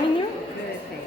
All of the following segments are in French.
joining you. Good, thanks.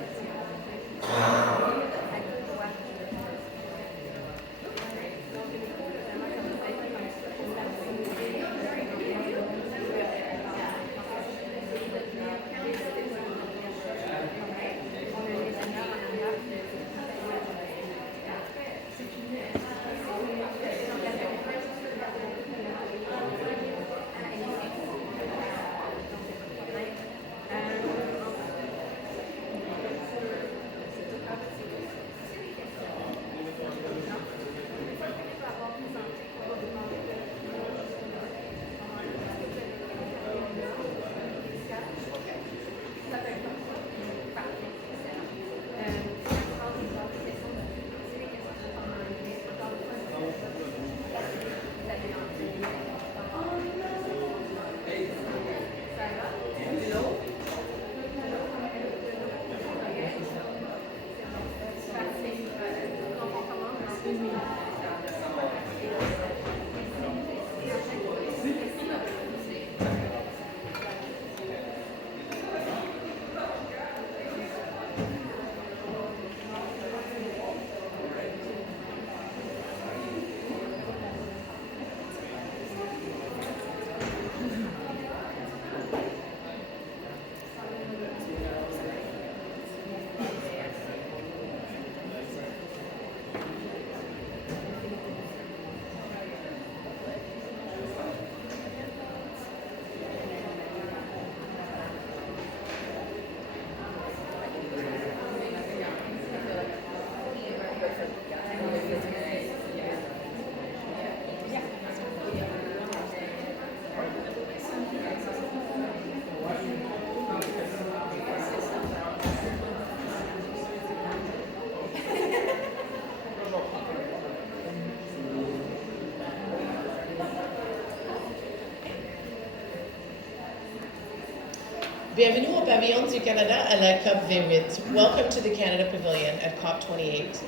Bienvenue au pavillon du Canada à la COP 28. Welcome to the Canada Pavilion at COP 28.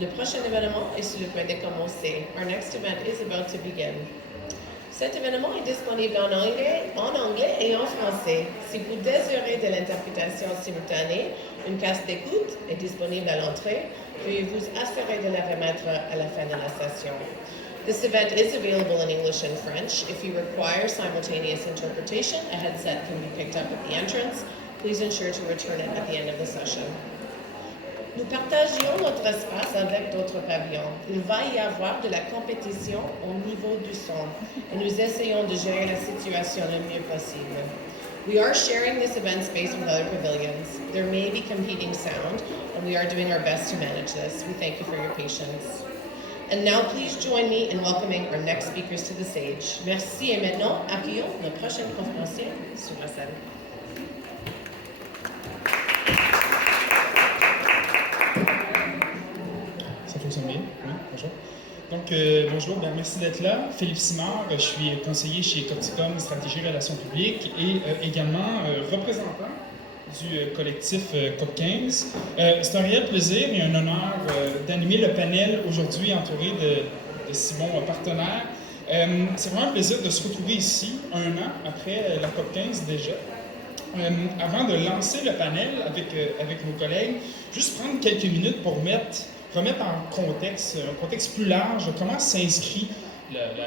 Le prochain événement est sur le point de commencer. Our next event is about to begin. Cet événement est disponible en anglais et en français. Si vous désirez de l'interprétation simultanée, une carte d'écoute est disponible à l'entrée. Veuillez vous assurer de la remettre à la fin de la session. This event is available in English and French. If you require simultaneous interpretation, a headset can be picked up at the entrance. Please ensure to return it at the end of the session. Nous partagions notre espace avec d'autres pavillons. Il va y avoir de la compétition au niveau du son et nous essayons de gérer la situation le mieux possible. We are sharing this event space with other pavilions. There may be competing sound, and we are doing our best to manage this. We thank you for your patience. And now please join me in welcoming our next speakers to the stage. Merci et maintenant, accueillons nos prochains conférenciers sur la scène. Ça fonctionne bien? Oui, bonjour. Donc, bonjour, merci d'être là. Philippe Simard, je suis conseiller chez Copticom Stratégie Relations publiques et également représentant du collectif COP15. C'est un réel plaisir et un honneur d'animer le panel aujourd'hui entouré de si bons partenaires. C'est vraiment un plaisir de se retrouver ici, un an après la COP15 déjà. Avant de lancer le panel avec nos collègues, juste prendre quelques minutes pour remettre en contexte, un contexte plus large, comment s'inscrit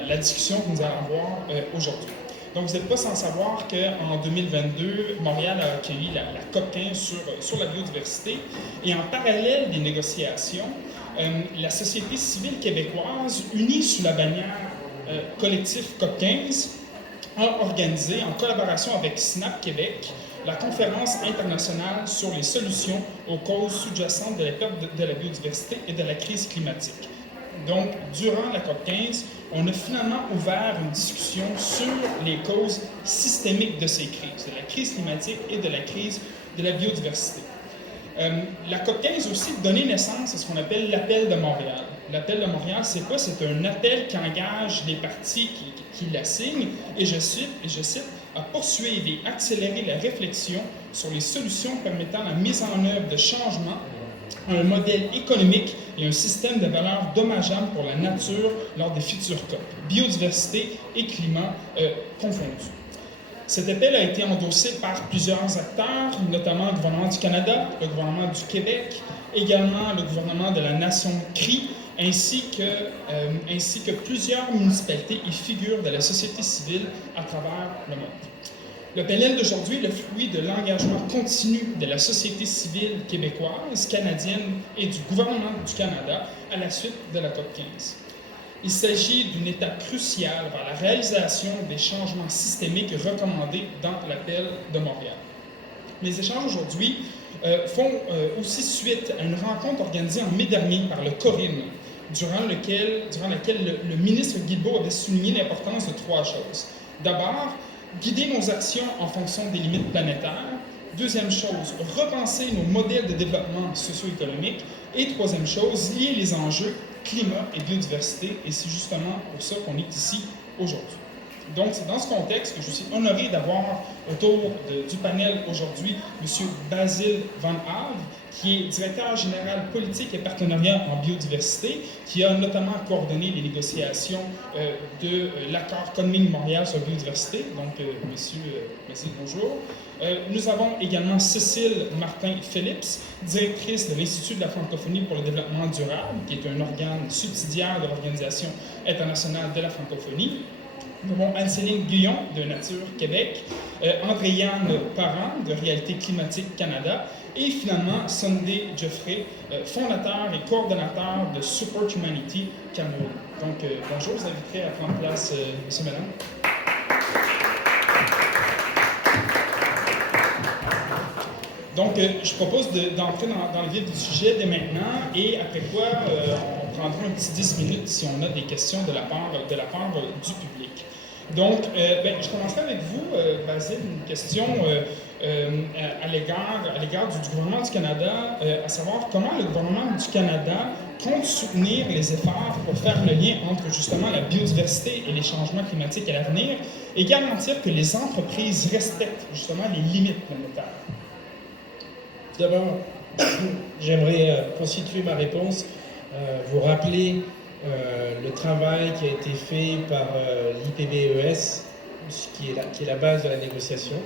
la discussion que nous allons avoir aujourd'hui. Donc, vous n'êtes pas sans savoir qu'en 2022, Montréal a accueilli la COP15 sur la biodiversité. Et en parallèle des négociations, la société civile québécoise, unie sous la bannière collectif COP15, a organisé, en collaboration avec SNAP Québec, la conférence internationale sur les solutions aux causes sous-jacentes de la perte de la biodiversité et de la crise climatique. Donc, durant la COP15, on a finalement ouvert une discussion sur les causes systémiques de ces crises, de la crise climatique et de la crise de la biodiversité. La COP15 aussi donné naissance à ce qu'on appelle l'appel de Montréal. L'appel de Montréal, c'est quoi? C'est un appel qui engage les parties qui la signent, et je cite, à poursuivre et accélérer la réflexion sur les solutions permettant la mise en œuvre de changements à un modèle économique et un système de valeurs dommageables pour la nature lors des futures COP, biodiversité et climat confondus. Cet appel a été endossé par plusieurs acteurs, notamment le gouvernement du Canada, le gouvernement du Québec, également le gouvernement de la nation Cri, ainsi que plusieurs municipalités et figures de la société civile à travers le monde. Le panel d'aujourd'hui est le fruit de l'engagement continu de la société civile québécoise, canadienne et du gouvernement du Canada à la suite de la COP15. Il s'agit d'une étape cruciale vers la réalisation des changements systémiques recommandés dans l'appel de Montréal. Les échanges aujourd'hui font aussi suite à une rencontre organisée en mai dernier par le Corinne, durant laquelle le ministre Guilbeault avait souligné l'importance de 3 choses. D'abord, guider nos actions en fonction des limites planétaires. Deuxième chose, repenser nos modèles de développement socio-économique. Et troisième chose, lier les enjeux climat et biodiversité. Et c'est justement pour ça qu'on est ici aujourd'hui. Donc, c'est dans ce contexte que je suis honoré d'avoir autour du panel aujourd'hui M. Basile Van Have, qui est directeur général politique et partenariat en biodiversité, qui a notamment coordonné les négociations de l'accord Kunming-Montréal sur la biodiversité. Donc, monsieur Basile, bonjour. Nous avons également Cécile Martin-Phillips, directrice de l'Institut de la francophonie pour le développement durable, qui est un organe subsidiaire de l'Organisation internationale de la francophonie. Nous avons Anne-Céline Guyon de Nature Québec, André-Yann Parent de Réalité climatique Canada et finalement Sunday Geoffrey, fondateur et coordonnateur de Support Humanity Cameroun. Donc bonjour, vous inviterai à prendre place, monsieur, madame. Donc, je propose d'entrer dans le vif du sujet dès maintenant et après quoi, on prendra un petit 10 minutes si on a des questions de la part du public. Donc, je commencerai avec vous, Basile, une question à l'égard du gouvernement du Canada, à savoir comment le gouvernement du Canada compte soutenir les efforts pour faire le lien entre justement la biodiversité et les changements climatiques à l'avenir et garantir que les entreprises respectent justement les limites planétaires. D'abord, j'aimerais constituer ma réponse, vous rappeler le travail qui a été fait par l'IPBES, qui est la base de la négociation.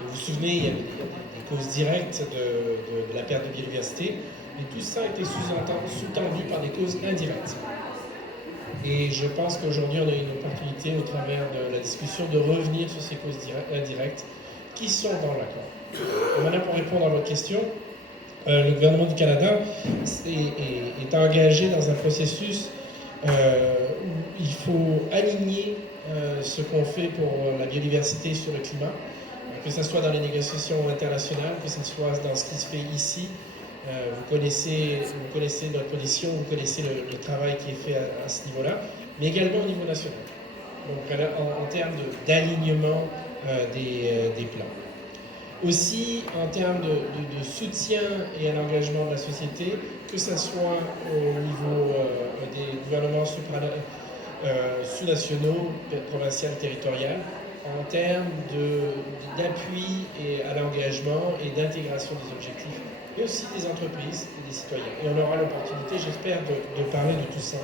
Vous vous souvenez, il y avait des causes directes de la perte de biodiversité, mais tout ça a été sous-tendu par des causes indirectes. Et je pense qu'aujourd'hui, on a une opportunité, au travers de la discussion, de revenir sur ces causes indirectes qui sont dans l'accord. Maintenant, pour répondre à votre question, le gouvernement du Canada est engagé dans un processus où il faut aligner ce qu'on fait pour la biodiversité sur le climat, que ce soit dans les négociations internationales, que ce soit dans ce qui se fait ici. Vous connaissez notre position, vous connaissez le travail qui est fait à ce niveau-là, mais également au niveau national. Donc en termes d'alignement des plans. Aussi, en termes de soutien et à l'engagement de la société, que ce soit au niveau des gouvernements sous-nationaux, provinciaux, territoriaux, en termes d'appui et à l'engagement et d'intégration des objectifs, et aussi des entreprises et des citoyens. Et on aura l'opportunité, j'espère, de parler de tout ça.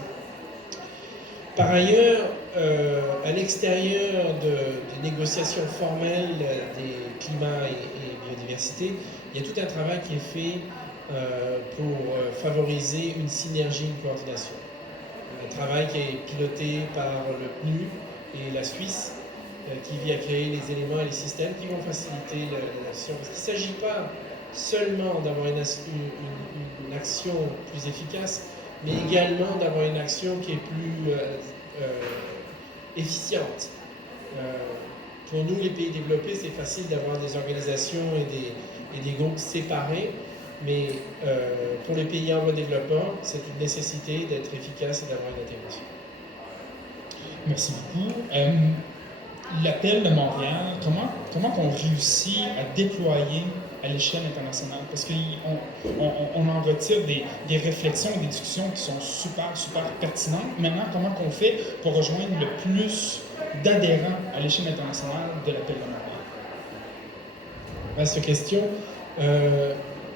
Par ailleurs, à l'extérieur des négociations formelles des climats et biodiversité, il y a tout un travail qui est fait pour favoriser une synergie, une coordination. Un travail qui est piloté par le PNU et la Suisse, qui vient créer les éléments et les systèmes qui vont faciliter l'action. Parce qu'il ne s'agit pas seulement d'avoir une action plus efficace, mais également d'avoir une action qui est plus efficiente. Pour nous, les pays développés, c'est facile d'avoir des organisations et des groupes séparés, mais pour les pays en voie de développement, c'est une nécessité d'être efficace et d'avoir une intégration. Merci beaucoup. L'appel de Montréal, comment on réussit à déployer à l'échelle internationale? Parce qu'on en retire des réflexions et des discussions qui sont super, super pertinentes. Maintenant, comment on fait pour rejoindre le plus d'adhérents à l'échelle internationale de l'appel de Montréal? Vaste question.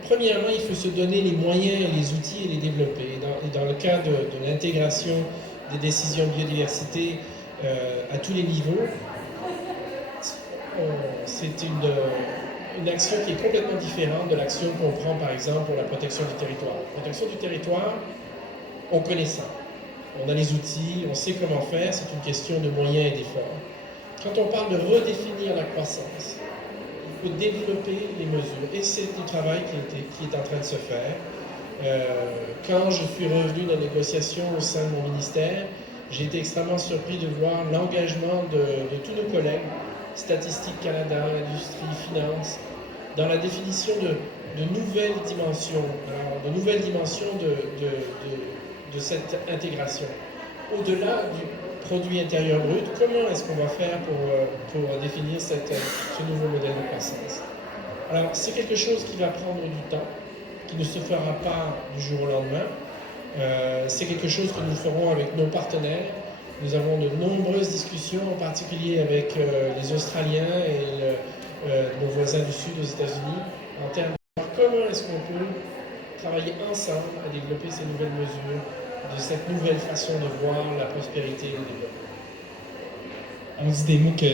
Premièrement, il faut se donner les moyens et les outils et les développer. Dans le cas de l'intégration des décisions biodiversité à tous les niveaux, c'est une action qui est complètement différente de l'action qu'on prend par exemple pour la protection du territoire. La protection du territoire, on connaît ça. On a les outils, on sait comment faire, c'est une question de moyens et d'efforts. Quand on parle de redéfinir la croissance, il faut développer les mesures. Et c'est du travail qui est en train de se faire. Quand je suis revenu de la négociation au sein de mon ministère, j'ai été extrêmement surpris de voir l'engagement de tous nos collègues, Statistique Canada, Industrie, Finance, dans la définition de nouvelles dimensions, de cette intégration. Au-delà du produit intérieur brut, comment est-ce qu'on va faire pour définir ce nouveau modèle de croissance? Alors, c'est quelque chose qui va prendre du temps, qui ne se fera pas du jour au lendemain. C'est quelque chose que nous ferons avec nos partenaires. Nous avons de nombreuses discussions, en particulier avec les Australiens et nos voisins du Sud aux États-Unis, en termes de comment est-ce qu'on peut travailler ensemble à développer ces nouvelles mesures, de cette nouvelle façon de voir la prospérité et le développement. On dit des mots qui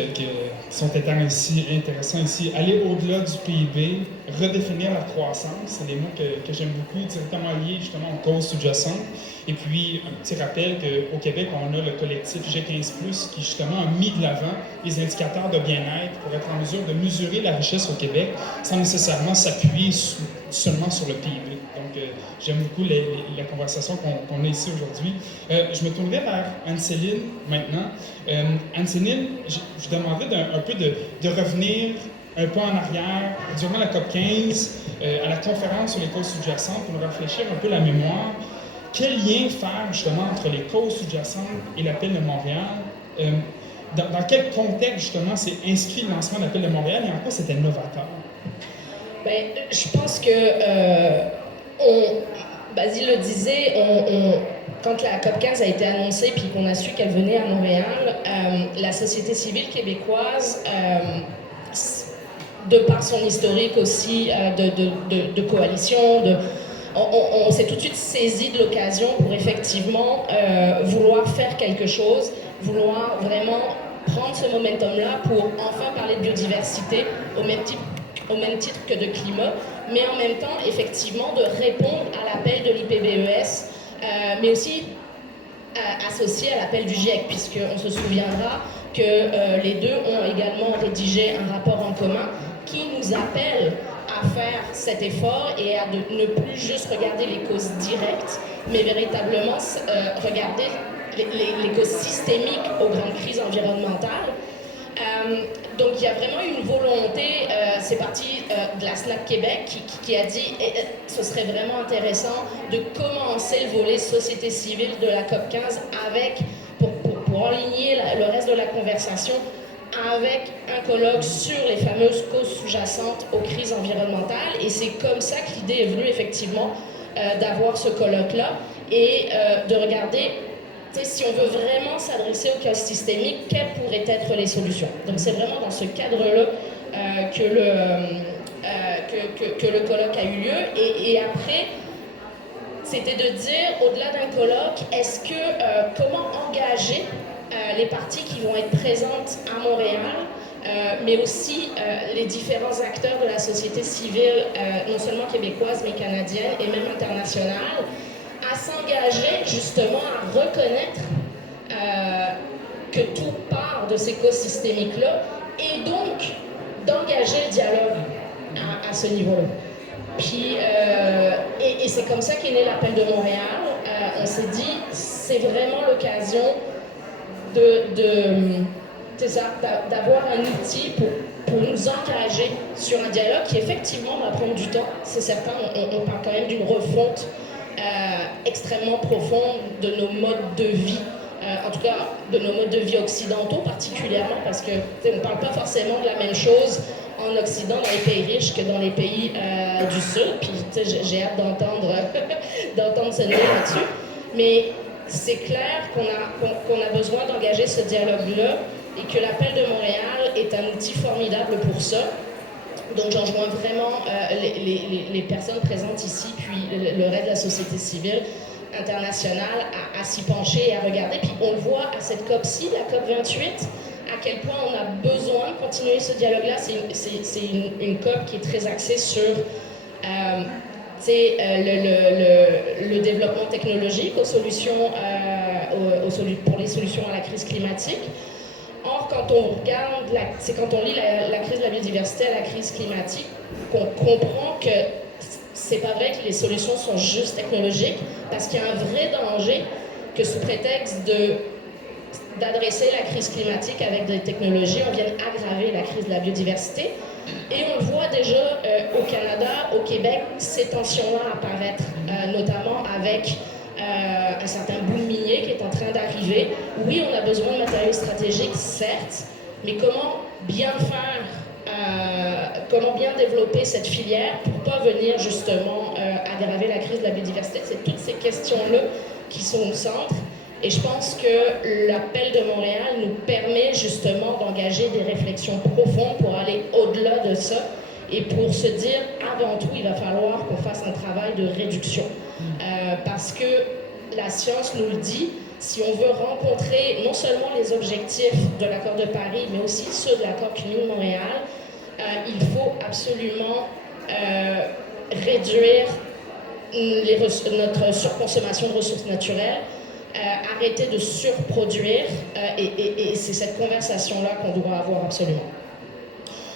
sont intéressants ici. Aller au-delà du PIB, redéfinir la croissance, c'est des mots que j'aime beaucoup, directement liés justement aux causes sous-jacentes. Et puis, un petit rappel qu'au Québec, on a le collectif G15+, qui justement a mis de l'avant les indicateurs de bien-être pour être en mesure de mesurer la richesse au Québec sans nécessairement s'appuyer seulement sur le PIB. Donc, j'aime beaucoup la conversation qu'on a ici aujourd'hui. Je me tournerai vers Anne-Céline maintenant. Anne-Céline, je demanderais un peu de revenir un peu en arrière, durant la COP15, à la conférence sur les causes sous-jacentes, pour nous réfléchir un peu la mémoire. Quel lien faire justement entre les causes sous-jacentes et l'appel de Montréal? Dans quel contexte justement s'est inscrit le lancement de l'appel de Montréal et en quoi c'était novateur? Ben, je pense que Basile le disait, quand la COP15 a été annoncée puis qu'on a su qu'elle venait à Montréal, la société civile québécoise, de par son historique aussi de coalition, on s'est tout de suite saisi de l'occasion pour effectivement vouloir faire quelque chose, vouloir vraiment prendre ce momentum-là pour enfin parler de biodiversité au même titre que de climat, mais en même temps, effectivement, de répondre à l'appel de l'IPBES, mais aussi associé à l'appel du GIEC, puisqu'on se souviendra que les deux ont également rédigé un rapport en commun qui nous appelle à faire cet effort et à ne plus juste regarder les causes directes, mais véritablement regarder les causes systémiques aux grandes crises environnementales. Donc il y a vraiment une volonté, c'est parti de la SNAP Québec qui a dit ce serait vraiment intéressant de commencer le volet société civile de la COP15 pour enligner le reste de la conversation avec un colloque sur les fameuses causes sous-jacentes aux crises environnementales. Et c'est comme ça que l'idée est venue effectivement d'avoir ce colloque-là et de regarder si on veut vraiment s'adresser aux causes systémiques, quelles pourraient être les solutions. Donc c'est vraiment dans ce cadre-là que le colloque a eu lieu. Et après, c'était de dire, au-delà d'un colloque, est-ce que comment engager les parties qui vont être présentes à Montréal, mais aussi les différents acteurs de la société civile, non seulement québécoise, mais canadienne et même internationale, à s'engager justement à reconnaître que tout part de ces causes systémiques-là et donc d'engager le dialogue à ce niveau-là. Puis, et c'est comme ça qu'est né l'appel de Montréal. On s'est dit, c'est vraiment l'occasion d'avoir un outil pour nous engager sur un dialogue qui effectivement va prendre du temps. C'est certain, on parle quand même d'une refonte extrêmement profonde de nos modes de vie, en tout cas de nos modes de vie occidentaux particulièrement, parce que on ne parle pas forcément de la même chose en Occident, dans les pays riches, que dans les pays du Sud. Puis j'ai hâte d'entendre ce débat là-dessus. Mais c'est clair qu'on a besoin d'engager ce dialogue-là et que l'appel de Montréal est un outil formidable pour ça. Donc j'en joins vraiment les personnes présentes ici, puis le reste de la société civile internationale à s'y pencher et à regarder. Puis on le voit à cette COP-ci, la COP 28, à quel point on a besoin de continuer ce dialogue-là. C'est une COP qui est très axée sur le développement technologique aux solutions, pour les solutions à la crise climatique. Or, quand on regarde, c'est quand on lit la crise de la biodiversité à la crise climatique qu'on comprend que c'est pas vrai que les solutions sont juste technologiques, parce qu'il y a un vrai danger que sous prétexte d'adresser la crise climatique avec des technologies, on vienne aggraver la crise de la biodiversité. Et on le voit déjà au Canada, au Québec, ces tensions-là apparaître, notamment avec un certain boom minier qui est en train d'arriver. Oui, on a besoin de matériaux stratégiques, certes, mais comment bien faire, comment bien développer cette filière pour ne pas venir justement aggraver la crise de la biodiversité? C'est toutes ces questions-là qui sont au centre. Et je pense que l'appel de Montréal nous permet justement d'engager des réflexions profondes pour aller au-delà de ça et pour se dire, avant tout, il va falloir qu'on fasse un travail de réduction. Parce que la science nous le dit, si on veut rencontrer non seulement les objectifs de l'accord de Paris, mais aussi ceux de l'accord CNU de Montréal, il faut absolument réduire notre surconsommation de ressources naturelles, arrêter de surproduire, et c'est cette conversation-là qu'on doit avoir absolument.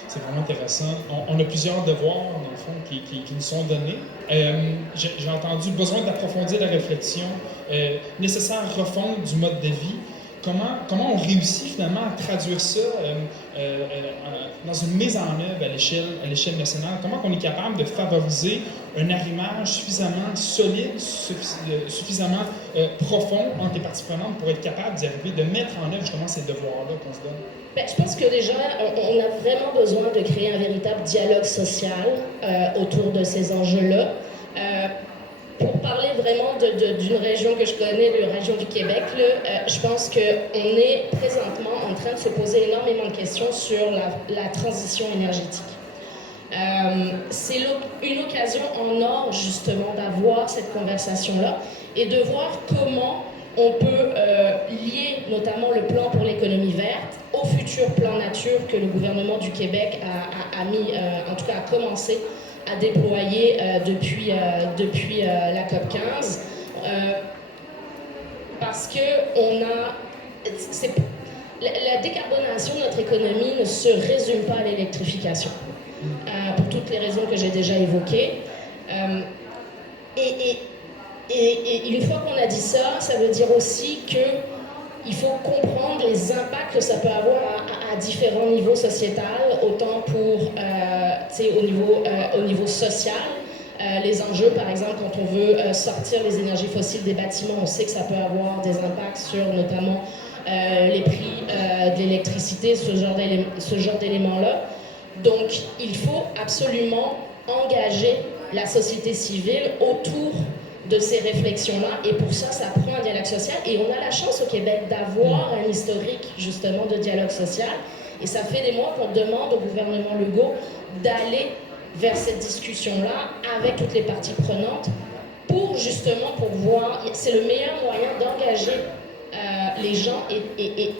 C'est vraiment intéressant. On a plusieurs devoirs, dans le fond, qui nous sont donnés. J'ai entendu besoin d'approfondir la réflexion, nécessaire refonte du mode de vie. Comment on réussit finalement à traduire ça dans une mise en œuvre à l'échelle nationale? Comment on est capable de favoriser un arrimage suffisamment solide, suffisamment profond entre les parties prenantes pour être capable d'y arriver, de mettre en œuvre justement ces devoirs-là qu'on se donne? Ben, je pense que déjà, on a vraiment besoin de créer un véritable dialogue social autour de ces enjeux-là. Pour parler vraiment d'une région que je connais, la région du Québec, je pense qu'on est présentement en train de se poser énormément de questions sur la transition énergétique. C'est une occasion en or, justement, d'avoir cette conversation-là et de voir comment on peut lier notamment le plan pour l'économie verte au futur plan nature que le gouvernement du Québec a mis, en tout cas a commencé à déployer depuis la COP15, parce que la décarbonation de notre économie ne se résume pas à l'électrification, pour toutes les raisons que j'ai déjà évoquées. Et une fois qu'on a dit ça, ça veut dire aussi qu'il faut comprendre les impacts que ça peut avoir à différents niveaux sociétals, autant pour au niveau social. Les enjeux, par exemple, quand on veut sortir les énergies fossiles des bâtiments, on sait que ça peut avoir des impacts sur notamment les prix de l'électricité, ce genre d'éléments-là. Donc, il faut absolument engager la société civile autour de ces réflexions-là, et pour ça, ça prend un dialogue social, et on a la chance au Québec d'avoir un historique, justement, de dialogue social, et ça fait des mois qu'on demande au gouvernement Legault d'aller vers cette discussion-là avec toutes les parties prenantes pour voir, c'est le meilleur moyen d'engager les gens et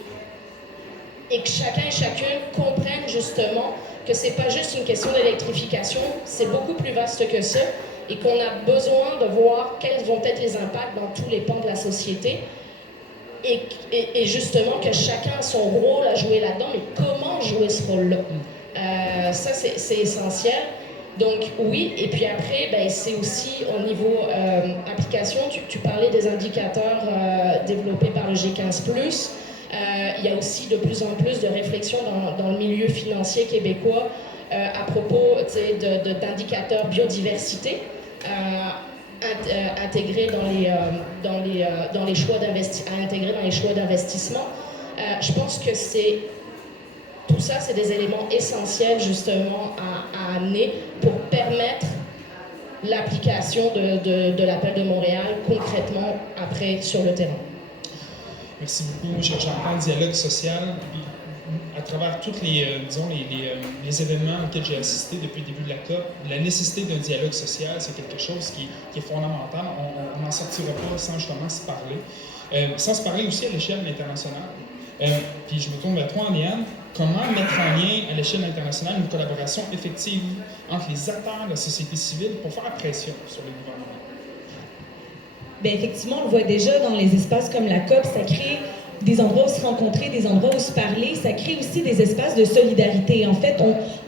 que chacun et chacune comprennent justement que c'est pas juste une question d'électrification, c'est beaucoup plus vaste que ça, et qu'on a besoin de voir quels vont être les impacts dans tous les pans de la société, et justement que chacun a son rôle à jouer là-dedans, mais comment jouer ce rôle-là. Ça, c'est essentiel. Donc oui, et puis après, c'est aussi au niveau application, tu parlais des indicateurs développés par le G15+. Il y a aussi de plus en plus de réflexions dans le milieu financier québécois à propos d'indicateurs biodiversité intégrés dans les choix d'investissement. Je pense que tout ça, c'est des éléments essentiels justement à amener pour permettre l'application de l'appel de Montréal concrètement après sur le terrain. Merci beaucoup. J'entends le dialogue social à travers tous les événements auxquels j'ai assisté depuis le début de la COP. La nécessité d'un dialogue social, c'est quelque chose qui est fondamental. On n'en sortira pas sans justement se parler. Sans se parler aussi à l'échelle internationale. Puis je me tourne vers toi, Anne-Léane. Comment mettre en lien à l'échelle internationale une collaboration effective entre les acteurs de la société civile pour faire pression sur les gouvernements? Bien, effectivement, on le voit déjà dans les espaces comme la COP, ça crée des endroits où se rencontrer, des endroits où se parler, ça crée aussi des espaces de solidarité. En fait,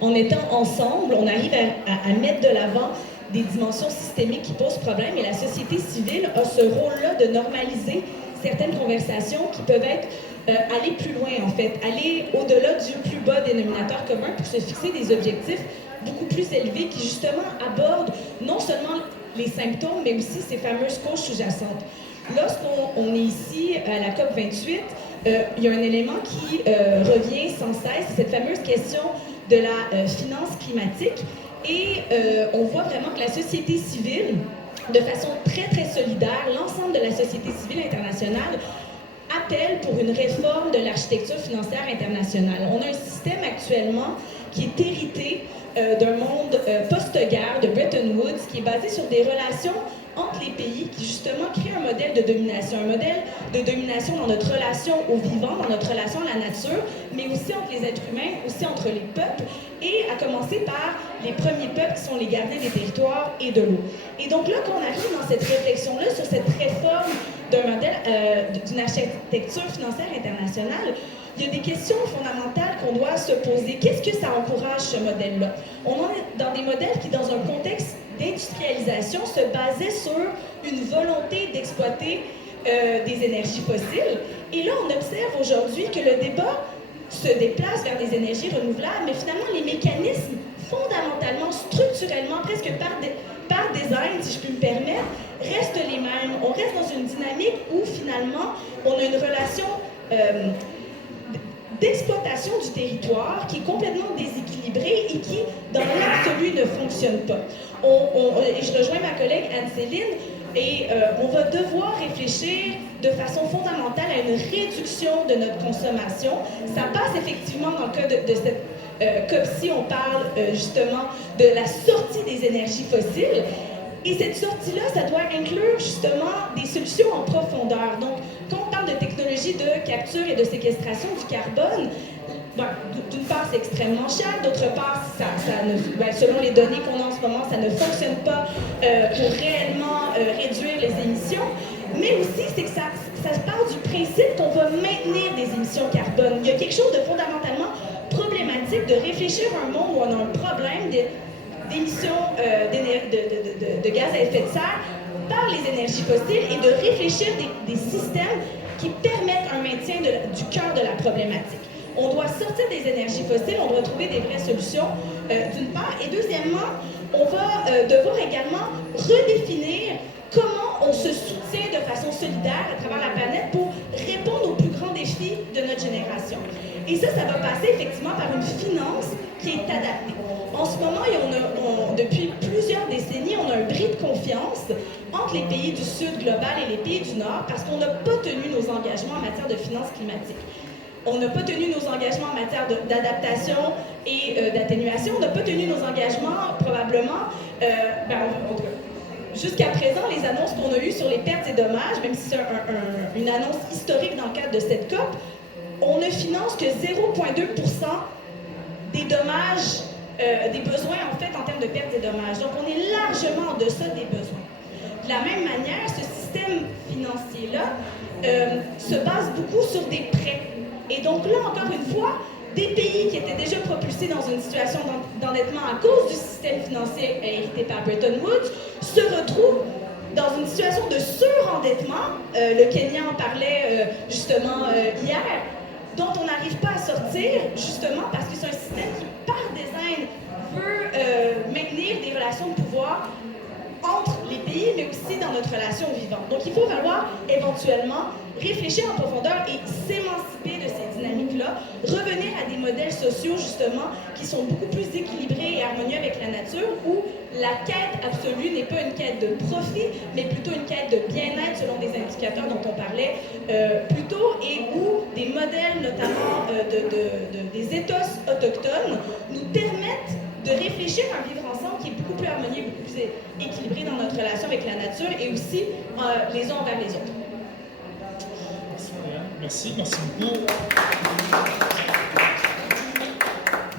en étant ensemble, on arrive à mettre de l'avant des dimensions systémiques qui posent problème et la société civile a ce rôle-là de normaliser certaines conversations qui peuvent être aller plus loin, en fait, aller au-delà du plus bas dénominateur commun pour se fixer des objectifs beaucoup plus élevés qui, justement, abordent non seulement les symptômes, mais aussi ces fameuses causes sous-jacentes. Lorsqu'on est ici à la COP 28, il y a un élément qui revient sans cesse, c'est cette fameuse question de la finance climatique. Et on voit vraiment que la société civile, de façon très, très solidaire, l'ensemble de la société civile internationale appelle pour une réforme de l'architecture financière internationale. On a un système actuellement qui est hérité d'un monde post-guerre de Bretton Woods, qui est basé sur des relations entre les pays qui justement créent un modèle de domination dans notre relation au vivant, dans notre relation à la nature, mais aussi entre les êtres humains, aussi entre les peuples, et à commencer par les premiers peuples qui sont les gardiens des territoires et de l'eau. Et donc là, quand on arrive dans cette réflexion-là sur cette réforme d'un modèle, d'une architecture financière internationale, il y a des questions fondamentales qu'on doit se poser. Qu'est-ce que ça encourage, ce modèle-là? On en est dans des modèles qui, dans un contexte d'industrialisation, se basaient sur une volonté d'exploiter des énergies fossiles. Et là, on observe aujourd'hui que le débat se déplace vers des énergies renouvelables, mais finalement, les mécanismes, fondamentalement, structurellement, presque par design, si je puis me permettre, restent les mêmes. On reste dans une dynamique où, finalement, on a une relation d'exploitation du territoire qui est complètement déséquilibrée et qui, dans l'absolu, ne fonctionne pas. Et je rejoins ma collègue Anne-Céline, et on va devoir réfléchir de façon fondamentale à une réduction de notre consommation. Ça passe effectivement dans le cas de cette COP-ci, on parle justement de la sortie des énergies fossiles. Et cette sortie-là, ça doit inclure justement des solutions en profondeur. Donc, quand on parle de technologies de capture et de séquestration du carbone, d'une part, c'est extrêmement cher, d'autre part, selon les données qu'on a en ce moment, ça ne fonctionne pas pour réellement réduire les émissions. Mais aussi, c'est que ça part du principe qu'on va maintenir des émissions carbone. Il y a quelque chose de fondamentalement problématique de réfléchir à un monde où on a un problème d'émissions de gaz à effet de serre par les énergies fossiles et de réfléchir des systèmes qui permettent un maintien du cœur de la problématique. On doit sortir des énergies fossiles, on doit trouver des vraies solutions, d'une part. Et deuxièmement, on va devoir également redéfinir comment on se soutient de façon solidaire à travers la planète pour répondre aux plus grands défis de notre génération. Et ça va passer effectivement par une finance qui est adaptée. En ce moment, depuis plusieurs décennies, on a un bris de confiance entre les pays du Sud global et les pays du Nord parce qu'on n'a pas tenu nos engagements en matière de finances climatiques. On n'a pas tenu nos engagements en matière d'adaptation et d'atténuation. On n'a pas tenu nos engagements, probablement, jusqu'à présent, les annonces qu'on a eues sur les pertes et dommages, même si c'est une annonce historique dans le cadre de cette COP, on ne finance que 0,2% des dommages, des besoins, en fait, en termes de pertes et dommages. Donc, on est largement en deçà des besoins. De la même manière, ce système financier-là se base beaucoup sur des prêts. Et donc là, encore une fois, des pays qui étaient déjà propulsés dans une situation d'endettement à cause du système financier hérité par Bretton Woods se retrouvent dans une situation de surendettement. Le Kenya en parlait justement hier, dont on n'arrive pas à sortir, justement parce que c'est un système qui, par design, veut maintenir des relations de pouvoir entre les pays, mais aussi dans notre relation vivante. Donc, il faut falloir éventuellement réfléchir en profondeur et s'émanciper de ces dynamiques-là, revenir à des modèles sociaux, justement, qui sont beaucoup plus équilibrés et harmonieux avec la nature, où la quête absolue n'est pas une quête de profit, mais plutôt une quête de bien-être selon des indicateurs dont on parlait plus tôt, et où des modèles, notamment des ethos autochtones, nous permettent de réfléchir à un vivre ensemble qui est beaucoup plus harmonieux, beaucoup plus équilibré dans notre relation avec la nature et aussi les uns envers les autres. Merci beaucoup.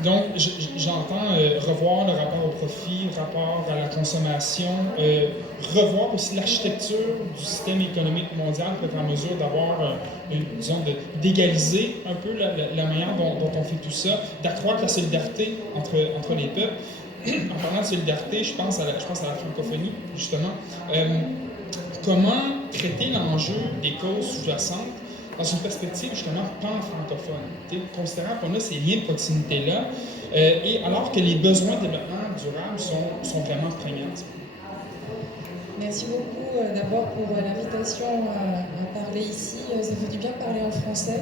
Donc, j'entends revoir le rapport au profit, rapport à la consommation, revoir aussi l'architecture du système économique mondial pour être en mesure d'avoir, disons, d'égaliser un peu la manière dont on fait tout ça, d'accroître la solidarité entre les peuples. En parlant de solidarité, je pense à la francophonie, justement. Comment traiter l'enjeu des causes sous-jacentes dans une perspective justement pan-francophone, considérant qu'on a ces liens de proximité-là, et alors que les besoins de développement durable sont vraiment prégnants. Merci beaucoup d'abord pour l'invitation à parler ici. Ça fait du bien de parler en français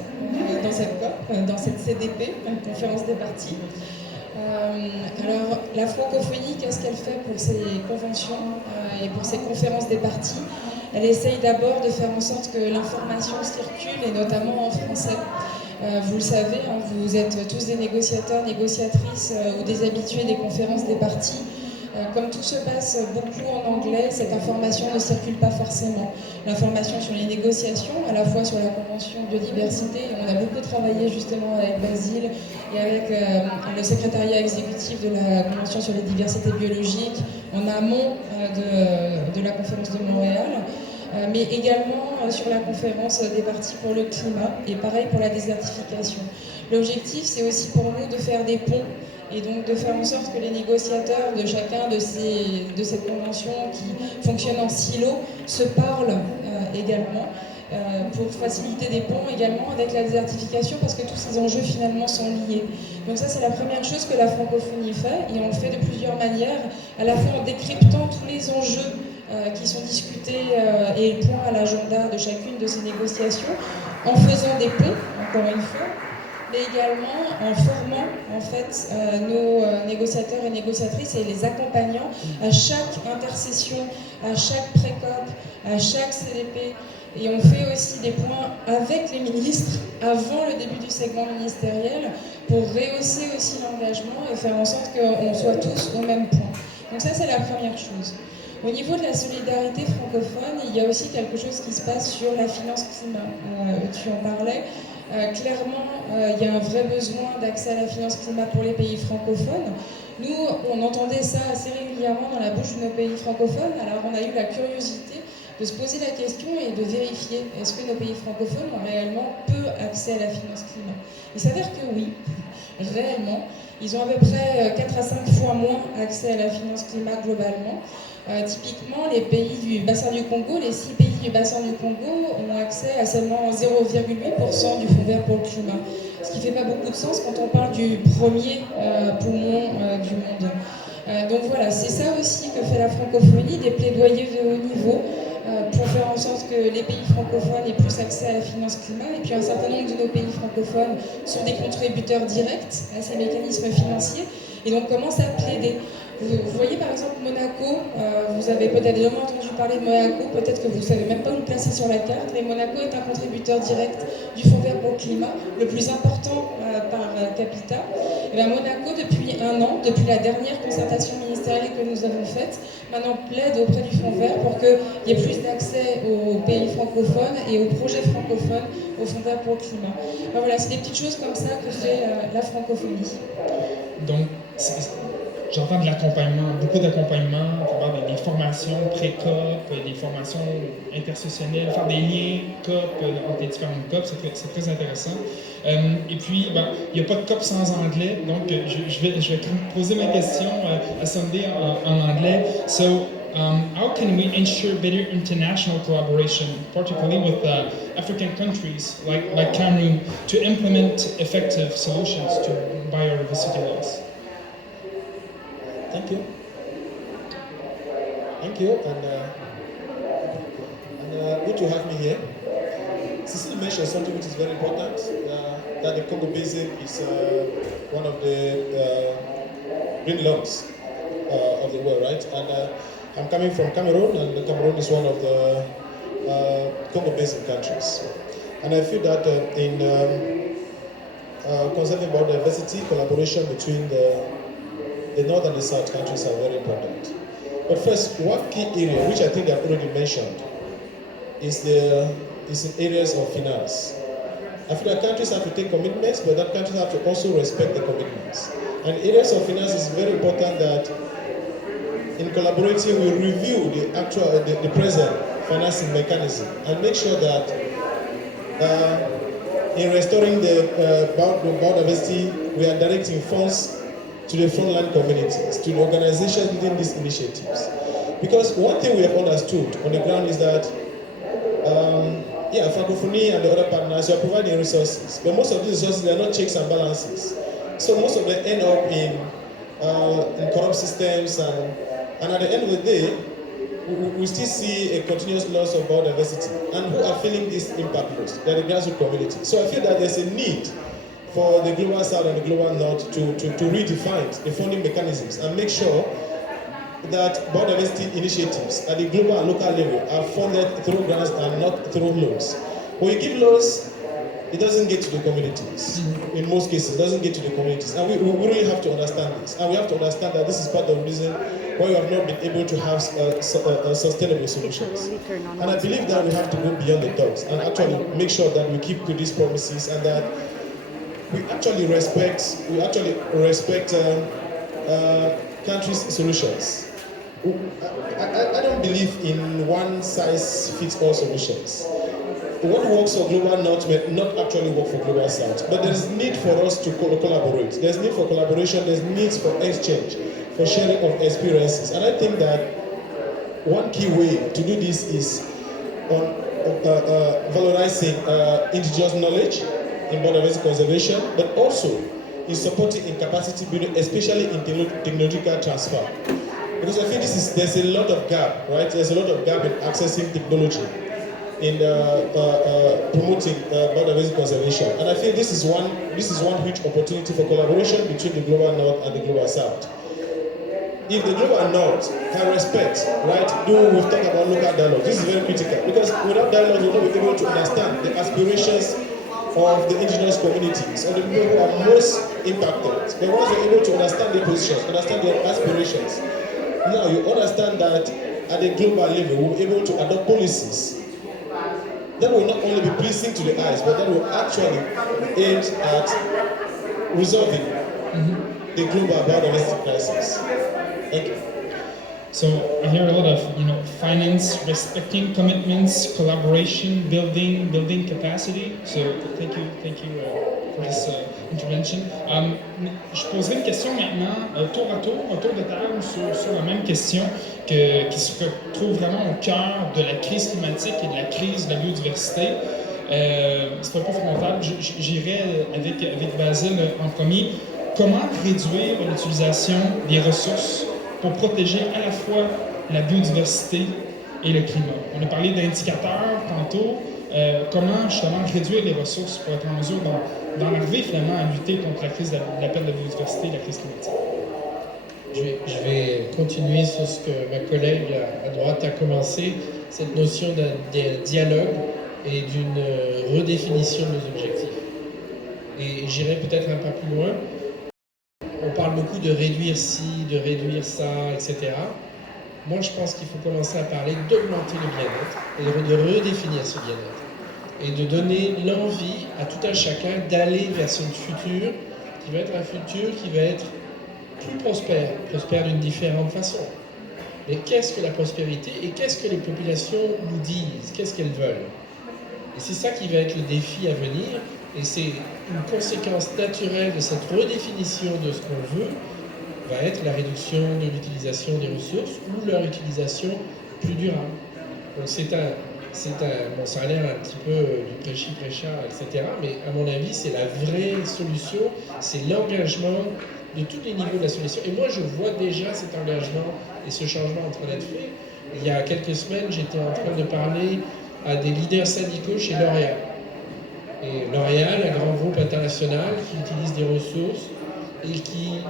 dans cette COP, dans cette CDP, conférence des parties. Alors, la francophonie, qu'est-ce qu'elle fait pour ses conventions et pour ses conférences des parties? Elle essaye d'abord de faire en sorte que l'information circule, et notamment en français. Vous le savez, hein, vous êtes tous des négociateurs, négociatrices ou des habitués des conférences des parties. Comme tout se passe beaucoup en anglais, cette information ne circule pas forcément. L'information sur les négociations, à la fois sur la Convention biodiversité, on a beaucoup travaillé justement avec Basile et avec le secrétariat exécutif de la Convention sur les diversités biologiques en amont de la conférence de Montréal, mais également sur la conférence des parties pour le climat et pareil pour la désertification. L'objectif, c'est aussi pour nous de faire des ponts et donc de faire en sorte que les négociateurs de chacun de ces conventions qui fonctionnent en silo se parlent également pour faciliter des ponts également avec la désertification parce que tous ces enjeux finalement sont liés. Donc ça c'est la première chose que la francophonie fait et on le fait de plusieurs manières, à la fois en décryptant tous les enjeux qui sont discutés et points à l'agenda de chacune de ces négociations, en faisant des ponts, encore une fois, mais également en formant en fait nos négociateurs et négociatrices et les accompagnant à chaque intercession, à chaque pré-COP, à chaque CDP. Et on fait aussi des points avec les ministres avant le début du segment ministériel pour rehausser aussi l'engagement et faire en sorte qu'on soit tous au même point. Donc ça c'est la première chose. Au niveau de la solidarité francophone, il y a aussi quelque chose qui se passe sur la finance climat. Tu en parlais. Clairement, il y a un vrai besoin d'accès à la finance climat pour les pays francophones. Nous, on entendait ça assez régulièrement dans la bouche de nos pays francophones, alors on a eu la curiosité de se poser la question et de vérifier est-ce que nos pays francophones ont réellement peu accès à la finance climat. Il s'avère que oui, réellement. Ils ont à peu près 4 à 5 fois moins accès à la finance climat globalement. Typiquement, les pays du bassin du Congo, les 6 pays du bassin du Congo ont accès à seulement 0,8% du Fonds vert pour le climat. Ce qui ne fait pas beaucoup de sens quand on parle du premier poumon du monde. Donc voilà, c'est ça aussi que fait la francophonie, des plaidoyers de haut niveau pour faire en sorte que les pays francophones aient plus accès à la finance climat. Et puis un certain nombre de nos pays francophones sont des contributeurs directs à ces mécanismes financiers et donc commencent à plaider. Vous voyez par exemple Monaco, vous avez peut-être déjà entendu parler de Monaco, peut-être que vous ne savez même pas où le placer sur la carte, mais Monaco est un contributeur direct du Fonds vert pour le climat, le plus important par capita. Et bien Monaco, depuis 1 an, depuis la dernière concertation ministérielle que nous avons faite, maintenant plaide auprès du Fonds vert pour qu'il y ait plus d'accès aux pays francophones et aux projets francophones au Fonds vert pour le climat. Alors voilà, c'est des petites choses comme ça que fait la francophonie. Donc, j'entends de l'accompagnement, beaucoup d'accompagnement, des formations pré-COP, des formations intersessionnelles, faire des liens COP entre les différentes COP, c'est très intéressant. Et puis, il n'y a pas de COP sans anglais, donc je vais poser ma question à Sunday en anglais. So, how can we ensure better international collaboration, particularly with African countries like Cameroon, to implement effective solutions to biodiversity loss? Thank you. Thank you, and good to have me here. Cecile mentioned something which is very important, that the Congo Basin is one of the green lungs of the world, right? And I'm coming from Cameroon, and Cameroon is one of the Congo Basin countries. And I feel that in conserving biodiversity, collaboration between the north and the south countries are very important. But first, one key area, which I think I've already mentioned, is in areas of finance. I feel that countries have to take commitments, but that countries have to also respect the commitments. And areas of finance is very important that in collaborating we review the present financing mechanism and make sure that in restoring the biodiversity, we are directing funds to the frontline communities, to the organizations leading these initiatives. Because one thing we have understood on the ground is that Francophonie and the other partners are providing resources, but most of these resources, they are not checks and balances. So most of them end up in corrupt systems, and at the end of the day, we still see a continuous loss of biodiversity. And who are feeling this impact most? They're the grassroots community. So I feel that there's a need for the Global South and the Global North to redefine the funding mechanisms and make sure that biodiversity initiatives at the global and local level are funded through grants and not through loans. When you give loans, it doesn't get to the communities. In most cases, it doesn't get to the communities. And we really have to understand this. And we have to understand that this is part of the reason why we have not been able to have sustainable solutions. And I believe that we have to go beyond the talks and actually make sure that we keep to these promises and that we actually respect countries' solutions. I don't believe in one-size-fits-all solutions. What works for Global North may not actually work for Global South, but there's need for us to collaborate. There's need for collaboration, there's need for exchange, for sharing of experiences. And I think that one key way to do this is on valorizing indigenous knowledge in biodiversity conservation, but also in supporting in capacity building, especially in technological transfer. Because I think there's a lot of gap, right? There's a lot of gap in accessing technology, in promoting biodiversity conservation. And I think this is one huge opportunity for collaboration between the Global North and the Global South. If the Global North can respect, right, we've talked about local dialogue. This is very critical because without dialogue, we're not able to understand the aspirations of the indigenous communities, of the people who are most impacted. The ones who are able to understand their positions, understand their aspirations. Now you understand that at the global level, we'll be able to adopt policies that will not only be pleasing to the eyes, but that will actually aim at resolving the global biodiversity crisis. Thank you. So I hear a lot of, finance, respecting commitments, collaboration, building capacity. So thank you for this intervention. Je poserai une question maintenant, tour à tour, autour de table, sur la même question qui se retrouve vraiment au cœur de la crise climatique et de la crise de la biodiversité. C'est un peu frontal. J'irai avec Basile en premier. Comment réduire l'utilisation des ressources pour protéger à la fois la biodiversité et le climat? On a parlé d'indicateurs tantôt. Comment justement réduire les ressources pour être en mesure d'en arriver finalement à lutter contre la crise de la perte de biodiversité et la crise climatique? Je vais continuer sur ce que ma collègue à droite a commencé, cette notion d'un dialogue et d'une redéfinition de nos objectifs. Et j'irai peut-être un pas plus loin. On parle beaucoup de réduire ci, de réduire ça, etc. Moi, je pense qu'il faut commencer à parler d'augmenter le bien-être et de redéfinir ce bien-être. Et de donner l'envie à tout un chacun d'aller vers ce futur qui va être un futur qui va être plus prospère d'une différente façon. Mais qu'est-ce que la prospérité et qu'est-ce que les populations nous disent, qu'est-ce qu'elles veulent? Et c'est ça qui va être le défi à venir. Et c'est une conséquence naturelle de cette redéfinition de ce qu'on veut, va être la réduction de l'utilisation des ressources ou leur utilisation plus durable. Donc ça a l'air un petit peu du prêchi-prêcha, etc. Mais à mon avis, c'est la vraie solution, c'est l'engagement de tous les niveaux de la solution. Et moi, je vois déjà cet engagement et ce changement en train d'être fait. Il y a quelques semaines, j'étais en train de parler à des leaders syndicaux chez L'Oréal. Et L'Oréal, un grand groupe international qui utilise des ressources et qui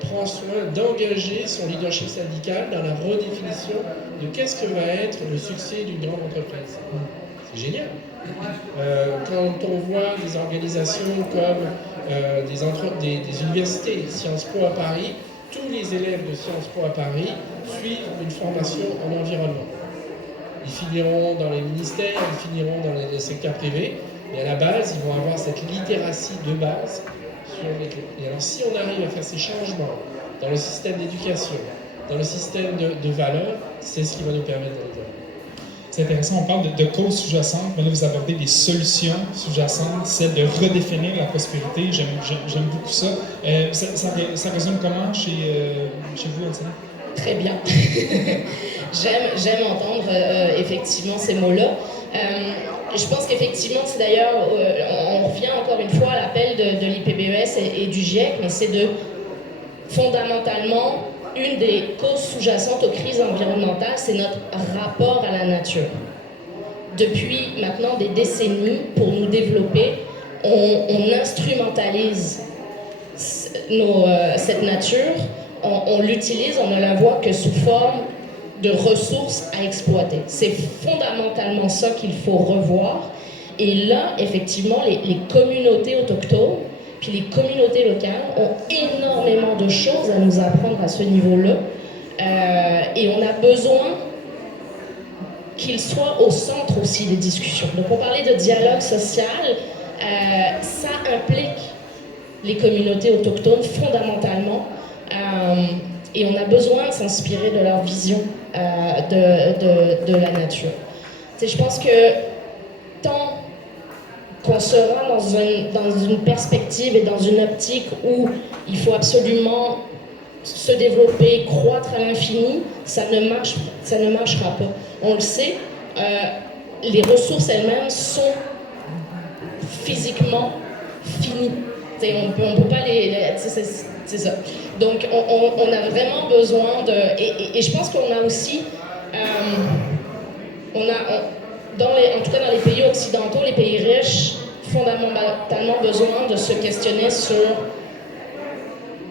prend soin d'engager son leadership syndical dans la redéfinition de qu'est-ce que va être le succès d'une grande entreprise. C'est génial. Quand on voit des organisations comme des universités, Sciences Po à Paris, tous les élèves de Sciences Po à Paris suivent une formation en environnement. Ils finiront dans les ministères, ils finiront dans le secteur privé. Mais à la base, ils vont avoir cette littératie de base sur les clés. Et alors, si on arrive à faire ces changements dans le système d'éducation, dans le système de valeurs, c'est ce qui va nous permettre d'aller de l'avant. C'est intéressant, on parle de causes sous-jacentes, mais là vous abordez des solutions sous-jacentes, celle de redéfinir la prospérité, j'aime beaucoup ça. Ça résume comment chez vous, Anthony? Très bien. J'aime entendre effectivement ces mots-là. Je pense qu'effectivement, c'est d'ailleurs, on revient encore une fois à l'appel de l'IPBES et du GIEC, mais c'est de fondamentalement une des causes sous-jacentes aux crises environnementales, c'est notre rapport à la nature. Depuis maintenant des décennies, pour nous développer, on instrumentalise cette nature, on l'utilise, on ne la voit que sous forme de ressources à exploiter. C'est fondamentalement ça qu'il faut revoir. Et là, effectivement, les communautés autochtones puis les communautés locales ont énormément de choses à nous apprendre à ce niveau-là. Et on a besoin qu'ils soient au centre aussi des discussions. Donc on parlait de dialogue social, ça implique les communautés autochtones fondamentalement. Et on a besoin de s'inspirer de leur vision de la nature. Je pense que tant qu'on sera dans une perspective et dans une optique où il faut absolument se développer, croître à l'infini, ça ne marchera pas. On le sait, les ressources elles-mêmes sont physiquement finies. On peut pas c'est ça. Donc on a vraiment besoin de... Et je pense qu'on a aussi... en tout cas dans les pays occidentaux, les pays riches, fondamentalement besoin de se questionner sur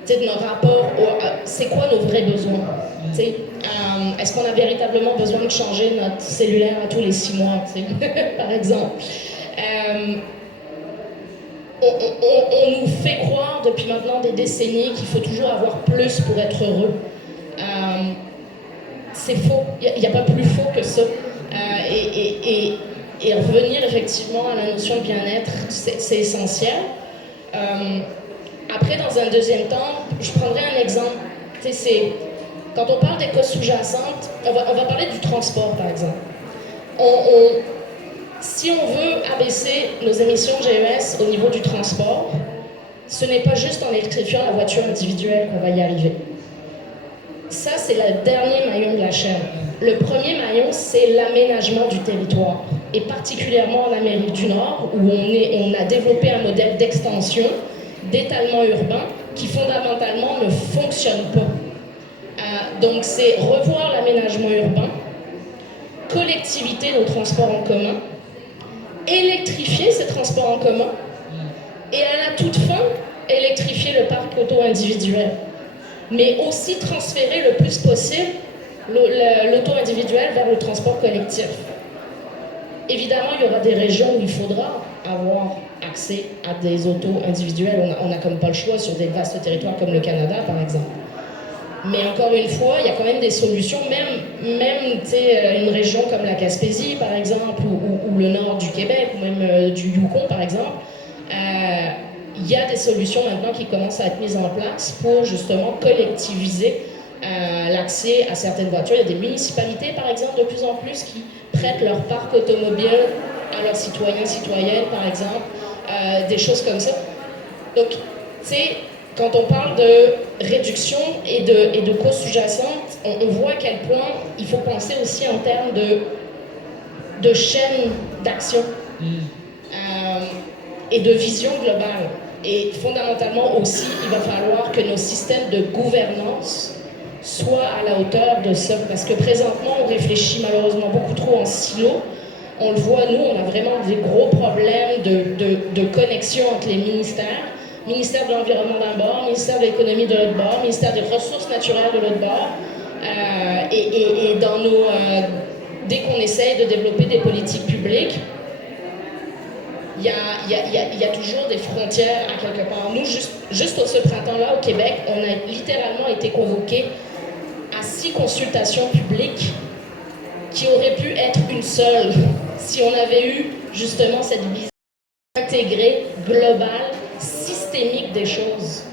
nos rapports, c'est quoi nos vrais besoins? Est-ce qu'on a véritablement besoin de changer notre cellulaire à tous les 6 mois, par exemple? On nous fait croire depuis maintenant des décennies qu'il faut toujours avoir plus pour être heureux. C'est faux, il n'y a pas plus faux que ça. Et revenir effectivement à la notion de bien-être, c'est essentiel. Après, dans un deuxième temps, je prendrai un exemple. Quand on parle des causes sous-jacentes, on va parler du transport, par exemple. Si on veut abaisser nos émissions de GES au niveau du transport, ce n'est pas juste en électrifiant la voiture individuelle qu'on va y arriver. Ça, c'est le dernier maillon de la chaîne. Le premier maillon, c'est l'aménagement du territoire. Et particulièrement en Amérique du Nord, où on a développé un modèle d'extension, d'étalement urbain, qui fondamentalement ne fonctionne pas. Donc c'est revoir l'aménagement urbain, collectivité nos transports en commun, électrifier ces transports en commun, et à la toute fin, électrifier le parc auto individuel. Mais aussi transférer le plus possible l'auto individuel vers le transport collectif. Évidemment, il y aura des régions où il faudra avoir accès à des autos individuelles. On n'a comme pas le choix sur des vastes territoires comme le Canada, par exemple. Mais encore une fois, il y a quand même des solutions, même une région comme la Gaspésie, par exemple, ou le nord du Québec, ou même du Yukon, par exemple. Il y a des solutions maintenant qui commencent à être mises en place pour justement collectiviser l'accès à certaines voitures. Il y a des municipalités, par exemple, de plus en plus qui prêtent leur parc automobile à leurs citoyens, citoyennes, par exemple, des choses comme ça. Donc, tu sais, quand on parle de réduction et de causes sous-jacentes, on voit à quel point il faut penser aussi en termes de chaîne d'action et de vision globale. Et fondamentalement aussi, il va falloir que nos systèmes de gouvernance soient à la hauteur de ça. Parce que présentement, on réfléchit malheureusement beaucoup trop en silo. On le voit, nous, on a vraiment des gros problèmes de connexion entre les ministères. Ministère de l'Environnement d'un bord, ministère de l'Économie de l'autre bord, ministère des Ressources naturelles de l'autre bord. Et dans dès qu'on essaye de développer des politiques publiques, il y a toujours des frontières à quelque part. Nous, juste ce printemps-là, au Québec, on a littéralement été convoqués à 6 consultations publiques qui auraient pu être une seule si on avait eu justement cette vision intégré, global, systémique des choses.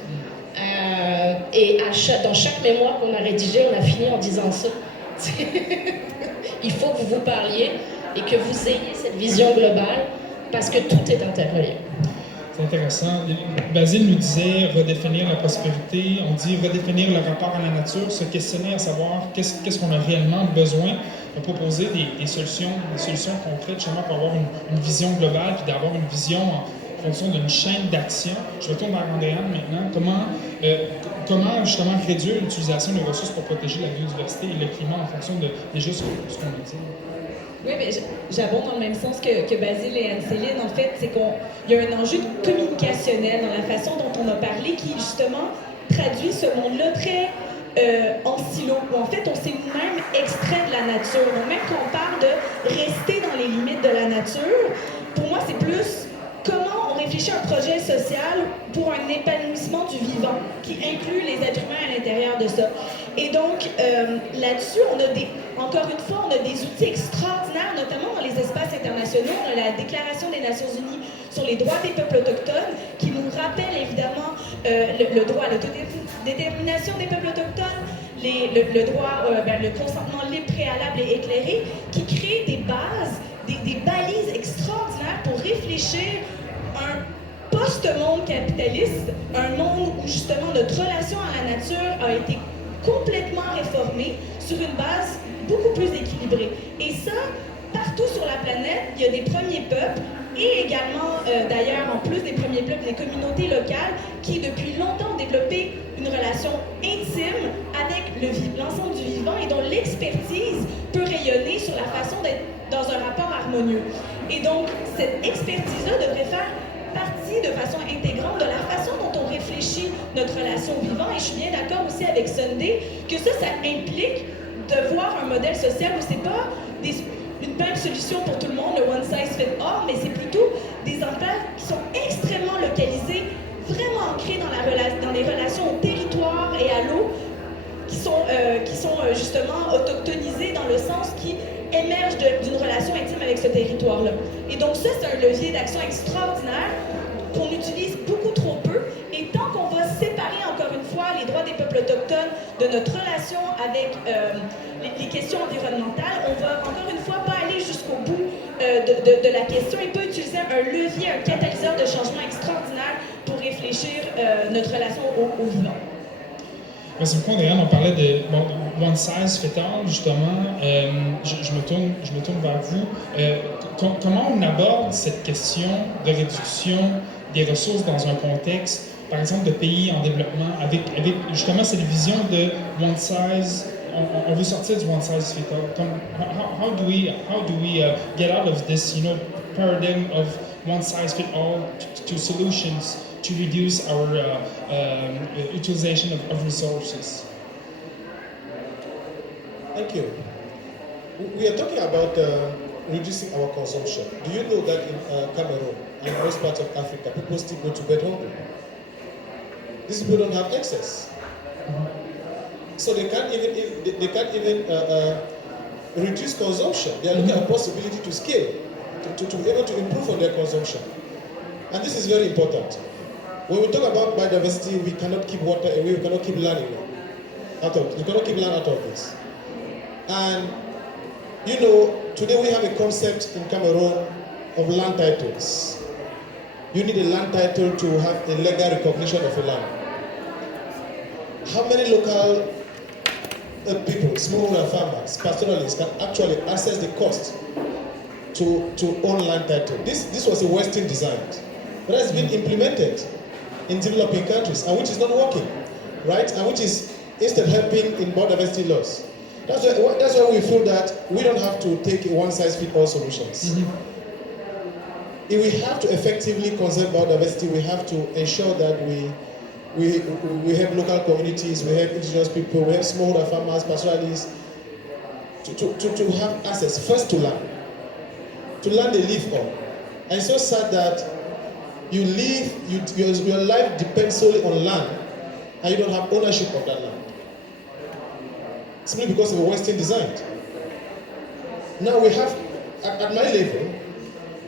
Et dans chaque mémoire qu'on a rédigée, on a fini en disant ça. Il faut que vous vous parliez et que vous ayez cette vision globale parce que tout est interrelié. C'est intéressant. Basile nous disait redéfinir la prospérité, on dit redéfinir le rapport à la nature, se questionner à savoir qu'est-ce qu'on a réellement besoin, proposer des solutions concrètes justement pour avoir une vision globale puis d'avoir une vision en fonction d'une chaîne d'action. Je retourne vers Andréane maintenant. Comment justement réduire l'utilisation des ressources pour protéger la biodiversité et le climat en fonction de déjà ce qu'on a dit? Oui, mais j'abonde dans le même sens que Basile et Anne-Céline. En fait, c'est qu'il y a un enjeu communicationnel dans la façon dont on a parlé qui, justement, traduit ce monde-là très en silo, où en fait, on s'est nous-mêmes extrait de la nature. Donc, même quand on parle de rester dans les limites de la nature, pour moi, c'est plus comment on réfléchit à un projet social pour un épanouissement du vivant qui inclut les êtres humains à l'intérieur de ça. Et donc, là-dessus, encore une fois, on a des outils extraordinaires, notamment dans les espaces internationaux. On a la Déclaration des Nations Unies sur les droits des peuples autochtones, qui nous rappelle évidemment le droit à l'autodétermination des peuples autochtones, le droit, le consentement libre, préalable et éclairé, qui crée des bases, des balises extraordinaires pour réfléchir un post-monde capitaliste, un monde où justement notre relation à la nature a été complètement réformée sur une base beaucoup plus équilibrée. Et ça, partout sur la planète, il y a des premiers peuples et également, d'ailleurs, en plus des premiers peuples, des communautés locales qui, depuis longtemps, ont développé une relation intime avec l'ensemble du vivant et dont l'expertise peut rayonner sur la façon d'être dans un rapport harmonieux. Et donc, cette expertise-là devrait faire partie de façon intégrante de la façon dont on réfléchit notre relation au vivant. Et je suis bien d'accord aussi avec Sunday que ça implique de voir un modèle social où c'est pas une même solution pour tout le monde, le one size fit all, mais c'est plutôt des emplois qui sont extrêmement localisés, vraiment ancrés dans les relations au territoire et à l'eau, qui sont justement autochtonisés dans le sens qui émerge d'une relation intime avec ce territoire-là. Et donc ça, c'est un levier d'action extraordinaire qu'on utilise beaucoup trop peu. Et tant qu'on va séparer, encore une fois, les droits des peuples autochtones de notre relation avec les questions environnementales, on va, encore une fois, pas aller jusqu'au bout de la question et pas utiliser un levier, un catalyseur de changement extraordinaire pour réfléchir notre relation au vivant. Merci beaucoup, Andréane. On parlait de one size fit all, justement. Je me tourne vers vous. Comment on aborde cette question de réduction des ressources dans un contexte, par exemple, de pays en développement, avec justement cette vision de one size, on veut sortir du one size fit all. How do we get out of this, paradigm of one size fit all to solutions to reduce our utilization of resources? Thank you. We are talking about reducing our consumption. Do you know that in Cameroon and most parts of Africa, people still go to bed hungry? These people don't have excess, so they can't even reduce consumption. They are looking at a possibility to scale, to be able to improve on their consumption, and this is very important. When we talk about biodiversity, we cannot keep water away. We cannot keep land away. We cannot keep land out of this. And today we have a concept in Cameroon of land titles. You need a land title to have a legal recognition of a land. How many local people, smallholder farmers, pastoralists can actually access the cost to own land title? This was a Western design, but has been implemented in developing countries and which is not working, right? And which is instead helping in biodiversity loss. That's why we feel that we don't have to take a one-size-fits-all solutions. Mm-hmm. If we have to effectively conserve biodiversity, we have to ensure that we have local communities, we have indigenous people, we have smallholder farmers, pastoralists, to have access first to land they live on. And it's so sad that your life depends solely on land, and you don't have ownership of that land. Simply because of the Western design. Now we have, at my level,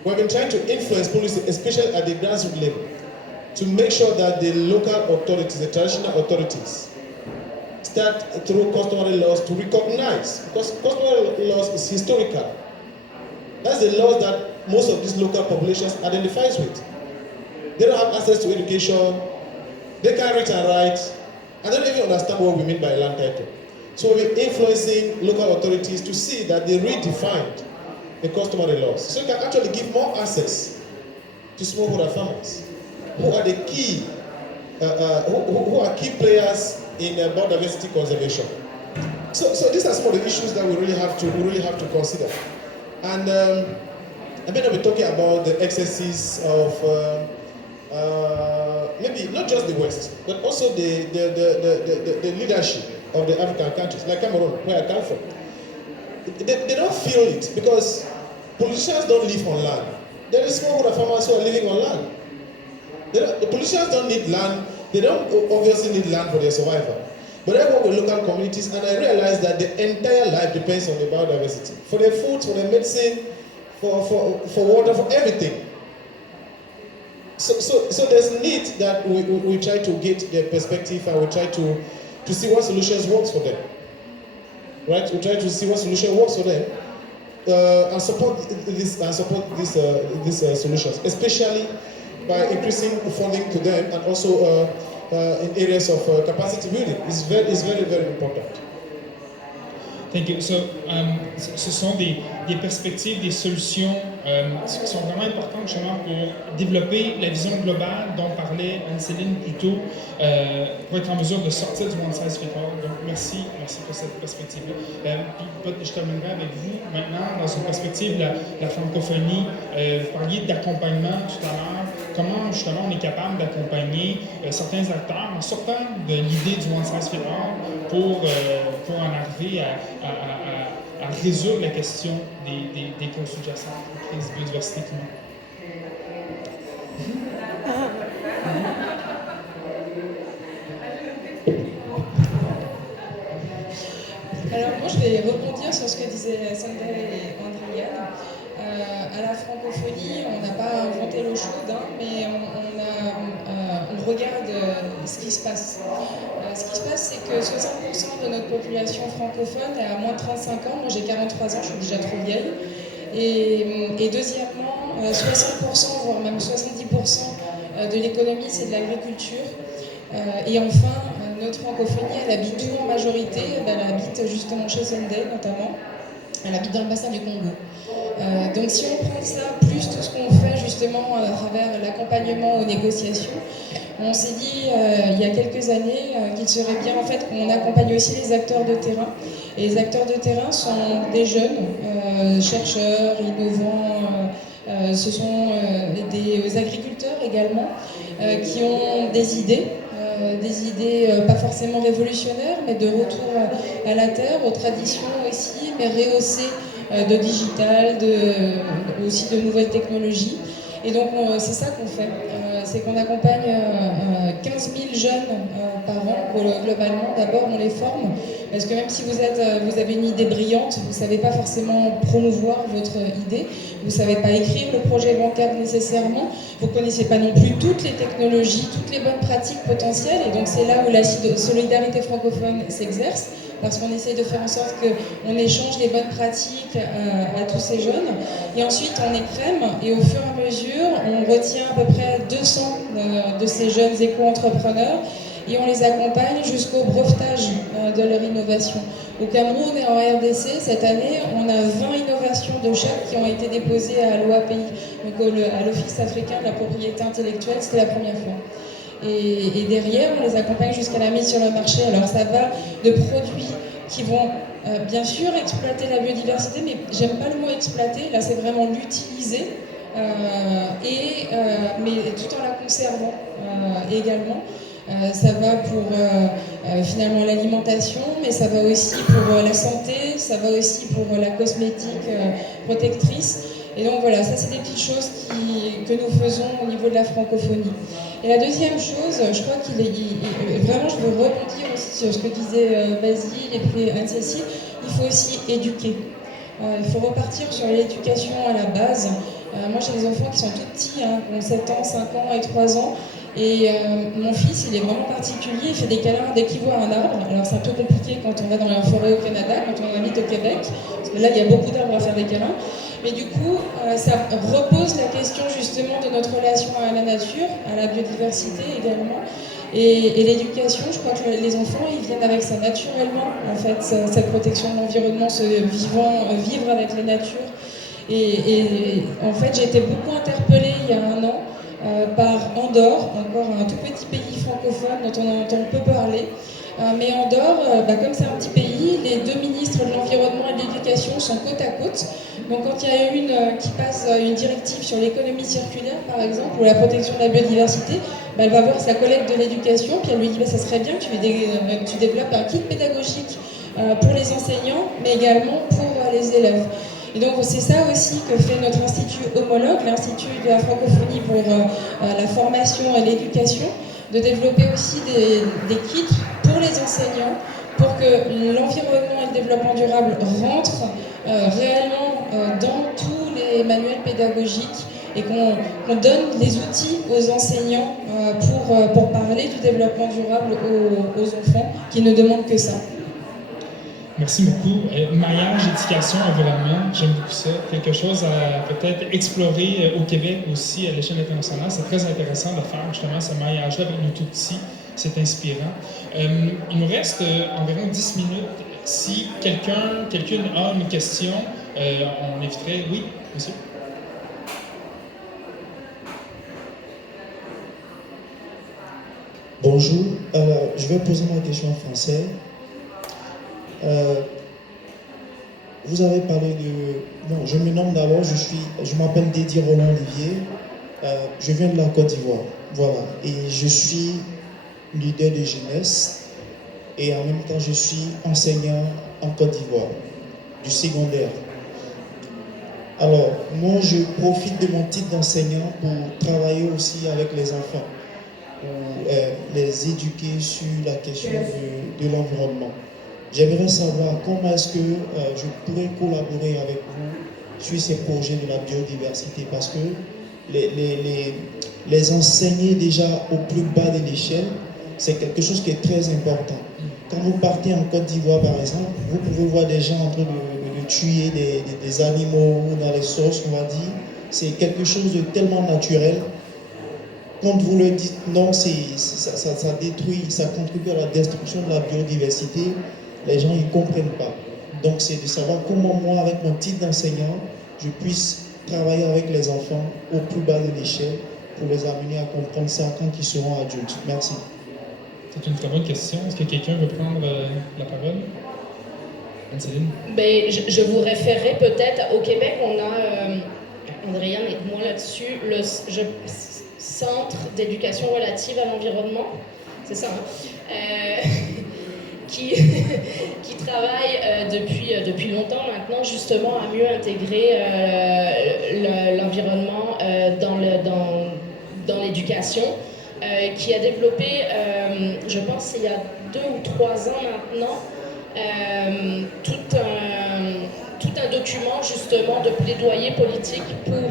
we've been trying to influence policy, especially at the grassroots level, to make sure that the local authorities, the traditional authorities, start through customary laws to recognize, because customary laws is historical. That's the laws that most of these local populations identifies with. They don't have access to education, they can't read and write, and they don't even understand what we mean by land title. So we're influencing local authorities to see that they redefined the customary laws. So you can actually give more access to smallholder farmers, who are the key, who are key players in biodiversity conservation. So these are some of the issues that we really have to consider. And I'm going to be talking about the excesses of maybe not just the West, but also the leadership of the African countries, like Cameroon, where I come from. They don't feel it because politicians don't live on land. There is smallholder farmers who are living on land. The politicians don't need land. They don't obviously need land for their survival. But I work with local communities and I realize that the entire life depends on the biodiversity. For their food, for their medicine, for water, for everything. So there's a need that we try to get their perspective and we try to see what solutions works for them. Right? We try to see what solution works for them and support these solutions, especially by increasing funding to them and also in areas of capacity building. It's very, very important. Thank you. So, ce sont des perspectives, des solutions qui sont vraiment importantes justement pour développer la vision globale dont parlait Anne-Céline plus tôt, pour être en mesure de sortir du one size fit all. Donc, merci pour cette perspective-là. Puis, je terminerai avec vous maintenant dans une perspective de la francophonie. Vous parliez d'accompagnement tout à l'heure. Comment justement on est capable d'accompagner certains acteurs en sortant de l'idée du one size fit all pour en arriver à résoudre la question des causes sous-jacentes, la crise de biodiversité climatique. Alors moi je vais rebondir sur ce que disaient Sandra et Andriane. À la francophonie, on n'a pas inventé l'eau chaude, mais on regarde ce qui se passe. Ce qui se passe, c'est que 60% de notre population francophone est à moins de 35 ans. Moi j'ai 43 ans, je suis déjà trop vieille. Et deuxièmement, 60%, voire même 70% de l'économie, c'est de l'agriculture. Et enfin, notre francophonie, elle habite où en majorité? Elle habite justement chez Sunday notamment. Elle habite dans le bassin du Congo. Donc si on prend ça, plus tout ce qu'on fait justement à travers l'accompagnement aux négociations, on s'est dit il y a quelques années qu'il serait bien en fait qu'on accompagne aussi les acteurs de terrain. Et les acteurs de terrain sont des jeunes chercheurs, innovants, ce sont des agriculteurs également qui ont des idées pas forcément révolutionnaires, mais de retour à la terre, aux traditions aussi, mais rehaussées de digital, aussi de nouvelles technologies. Et donc c'est ça qu'on fait, c'est qu'on accompagne 15 000 jeunes par an, globalement. D'abord on les forme, parce que même si vous avez une idée brillante, vous ne savez pas forcément promouvoir votre idée, vous ne savez pas écrire le projet bancaire nécessairement, vous ne connaissez pas non plus toutes les technologies, toutes les bonnes pratiques potentielles, et donc c'est là où la solidarité francophone s'exerce, parce qu'on essaie de faire en sorte qu'on échange les bonnes pratiques à tous ces jeunes. Et ensuite, on écrème et au fur et à mesure, on retient à peu près 200 de ces jeunes éco-entrepreneurs et on les accompagne jusqu'au brevetage de leur innovation. Au Cameroun et en RDC, cette année, on a 20 innovations de chaque qui ont été déposées à l'OAPI, donc à l'Office africain de la propriété intellectuelle, c'était la première fois. Et derrière, on les accompagne jusqu'à la mise sur le marché. Alors ça va de produits qui vont bien sûr exploiter la biodiversité, mais j'aime pas le mot exploiter, là c'est vraiment l'utiliser, mais tout en la conservant également. Ça va pour finalement l'alimentation, mais ça va aussi pour la santé, ça va aussi pour la cosmétique protectrice. Et donc voilà, ça c'est des petites choses que nous faisons au niveau de la francophonie. Et la deuxième chose, je crois vraiment je veux rebondir aussi sur ce que disait Basile et puis Anne-Cécile, il faut aussi éduquer. Il faut repartir sur l'éducation à la base. Moi, j'ai des enfants qui sont tout petits, hein, qui ont 7 ans, 5 ans et 3 ans. Et mon fils, il est vraiment particulier, il fait des câlins dès qu'il voit un arbre. Alors c'est un peu compliqué quand on va dans la forêt au Canada, quand on habite au Québec, parce que là, il y a beaucoup d'arbres à faire des câlins. Mais du coup, ça repose la question justement de notre relation à la nature, à la biodiversité également. Et l'éducation, je crois que les enfants, ils viennent avec ça naturellement, en fait, cette protection de l'environnement, vivre avec la nature. Et en fait, j'ai été beaucoup interpellée il y a un an par Andorre, encore un tout petit pays francophone dont on entend peu parler. Mais Andorre, comme c'est un petit pays, les deux ministres de l'Environnement et de l'Éducation sont côte à côte. Donc quand il y a une qui passe une directive sur l'économie circulaire, par exemple, ou la protection de la biodiversité, elle va voir sa collègue de l'Éducation, puis elle lui dit ça serait bien que tu développes un kit pédagogique pour les enseignants, mais également pour les élèves. Et donc c'est ça aussi que fait notre institut homologue, l'Institut de la francophonie pour la formation et l'éducation, de développer aussi des kits pour les enseignants, pour que l'environnement et le développement durable rentrent réellement dans tous les manuels pédagogiques et qu'on donne les outils aux enseignants pour parler du développement durable aux enfants qui ne demandent que ça. Merci beaucoup. Maillage, éducation, environnement, j'aime beaucoup ça. Quelque chose à peut-être explorer au Québec aussi, à l'échelle internationale. C'est très intéressant de faire justement ce maillage-là avec nous tout petits. C'est inspirant. Il nous reste environ 10 minutes. Si quelqu'une a une question, on inviterait... Oui, monsieur? Bonjour, je vais poser ma question en français. Vous avez parlé de... Bon, je me nomme d'abord, je m'appelle Dédi Roland Olivier, je viens de la Côte d'Ivoire, voilà, et je suis leader de jeunesse et en même temps je suis enseignant en Côte d'Ivoire, du secondaire. Alors, moi je profite de mon titre d'enseignant pour travailler aussi avec les enfants, pour les éduquer sur la question de l'environnement. J'aimerais savoir comment est-ce que je pourrais collaborer avec vous sur ces projets de la biodiversité, parce que les enseigner déjà au plus bas de l'échelle, c'est quelque chose qui est très important. Quand vous partez en Côte d'Ivoire, par exemple, vous pouvez voir des gens en train de tuer des animaux dans les sources, on va dire. C'est quelque chose de tellement naturel. Quand vous leur dites non, ça détruit, ça contribue à la destruction de la biodiversité, les gens ne comprennent pas. Donc c'est de savoir comment moi, avec mon titre d'enseignant, je puisse travailler avec les enfants au plus bas de l'échelle pour les amener à comprendre ça quand ils seront adultes. Merci. C'est une très bonne question. Est-ce que quelqu'un veut prendre la parole? Anne-Céline? Je vous référerai peut-être, au Québec, on a, Andréane et moi là-dessus, le Centre d'éducation relative à l'environnement, c'est ça, hein? Qui travaille depuis longtemps maintenant justement à mieux intégrer l'environnement dans l'éducation, qui a développé, je pense il y a 2 ou 3 ans maintenant, tout un document justement de plaidoyer politique pour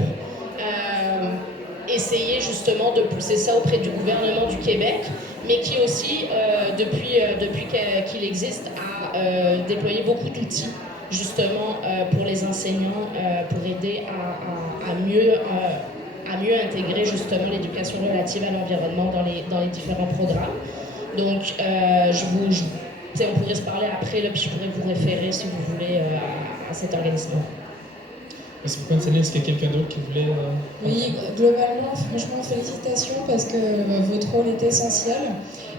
essayer justement de pousser ça auprès du gouvernement du Québec, mais qui aussi, depuis qu'il existe, a déployé beaucoup d'outils justement pour les enseignants, pour aider à mieux intégrer justement l'éducation relative à l'environnement dans les différents programmes. Donc, on pourrait se parler après, là, puis je pourrais vous référer, si vous voulez, à cet organisme. Merci beaucoup, Anne-Céline. Est-ce qu'il y a quelqu'un d'autre qui voulait... Oui, globalement, franchement, félicitations parce que votre rôle est essentiel.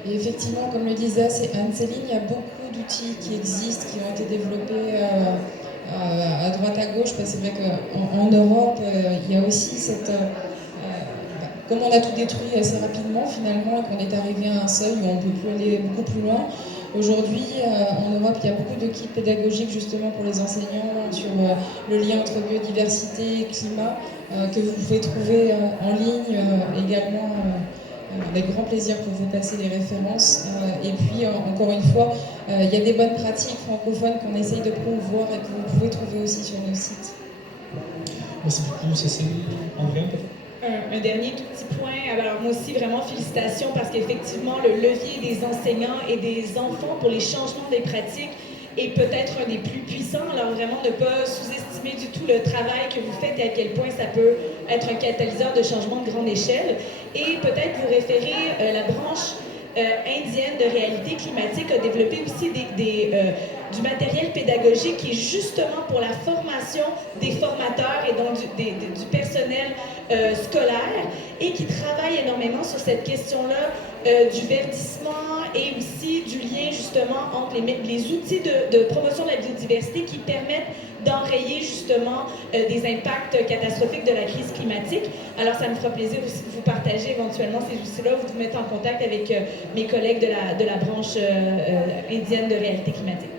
Et effectivement, comme le disait Anne-Céline, il y a beaucoup d'outils qui existent, qui ont été développés à droite à gauche, parce que c'est vrai qu'en Europe, il y a aussi cette... comme on a tout détruit assez rapidement finalement, et qu'on est arrivé à un seuil où on ne peut plus aller beaucoup plus loin, aujourd'hui, en Europe, il y a beaucoup de kits pédagogiques justement pour les enseignants sur le lien entre biodiversité et climat, que vous pouvez trouver en ligne également, avec grand plaisir pour vous passer les références. Et puis, encore une fois, il y a des bonnes pratiques francophones qu'on essaye de promouvoir et que vous pouvez trouver aussi sur nos sites. Merci beaucoup, Cécile. André, peut-être? Un dernier tout petit point. Alors moi aussi, vraiment félicitations parce qu'effectivement, le levier des enseignants et des enfants pour les changements des pratiques est peut-être un des plus puissants. Alors vraiment, ne pas sous-estimer du tout le travail que vous faites et à quel point ça peut être un catalyseur de changement de grande échelle. Et peut-être vous référer, la branche indienne de réalité climatique a développé aussi du matériel pédagogique qui est justement pour la formation des formateurs et donc du personnel scolaire et qui travaille énormément sur cette question-là du verdissement et aussi du lien justement entre les outils de promotion de la biodiversité qui permettent d'enrayer justement des impacts catastrophiques de la crise climatique. Alors ça me fera plaisir aussi de vous partager éventuellement ces outils-là, vous mettre en contact avec mes collègues de la branche indienne de réalité climatique.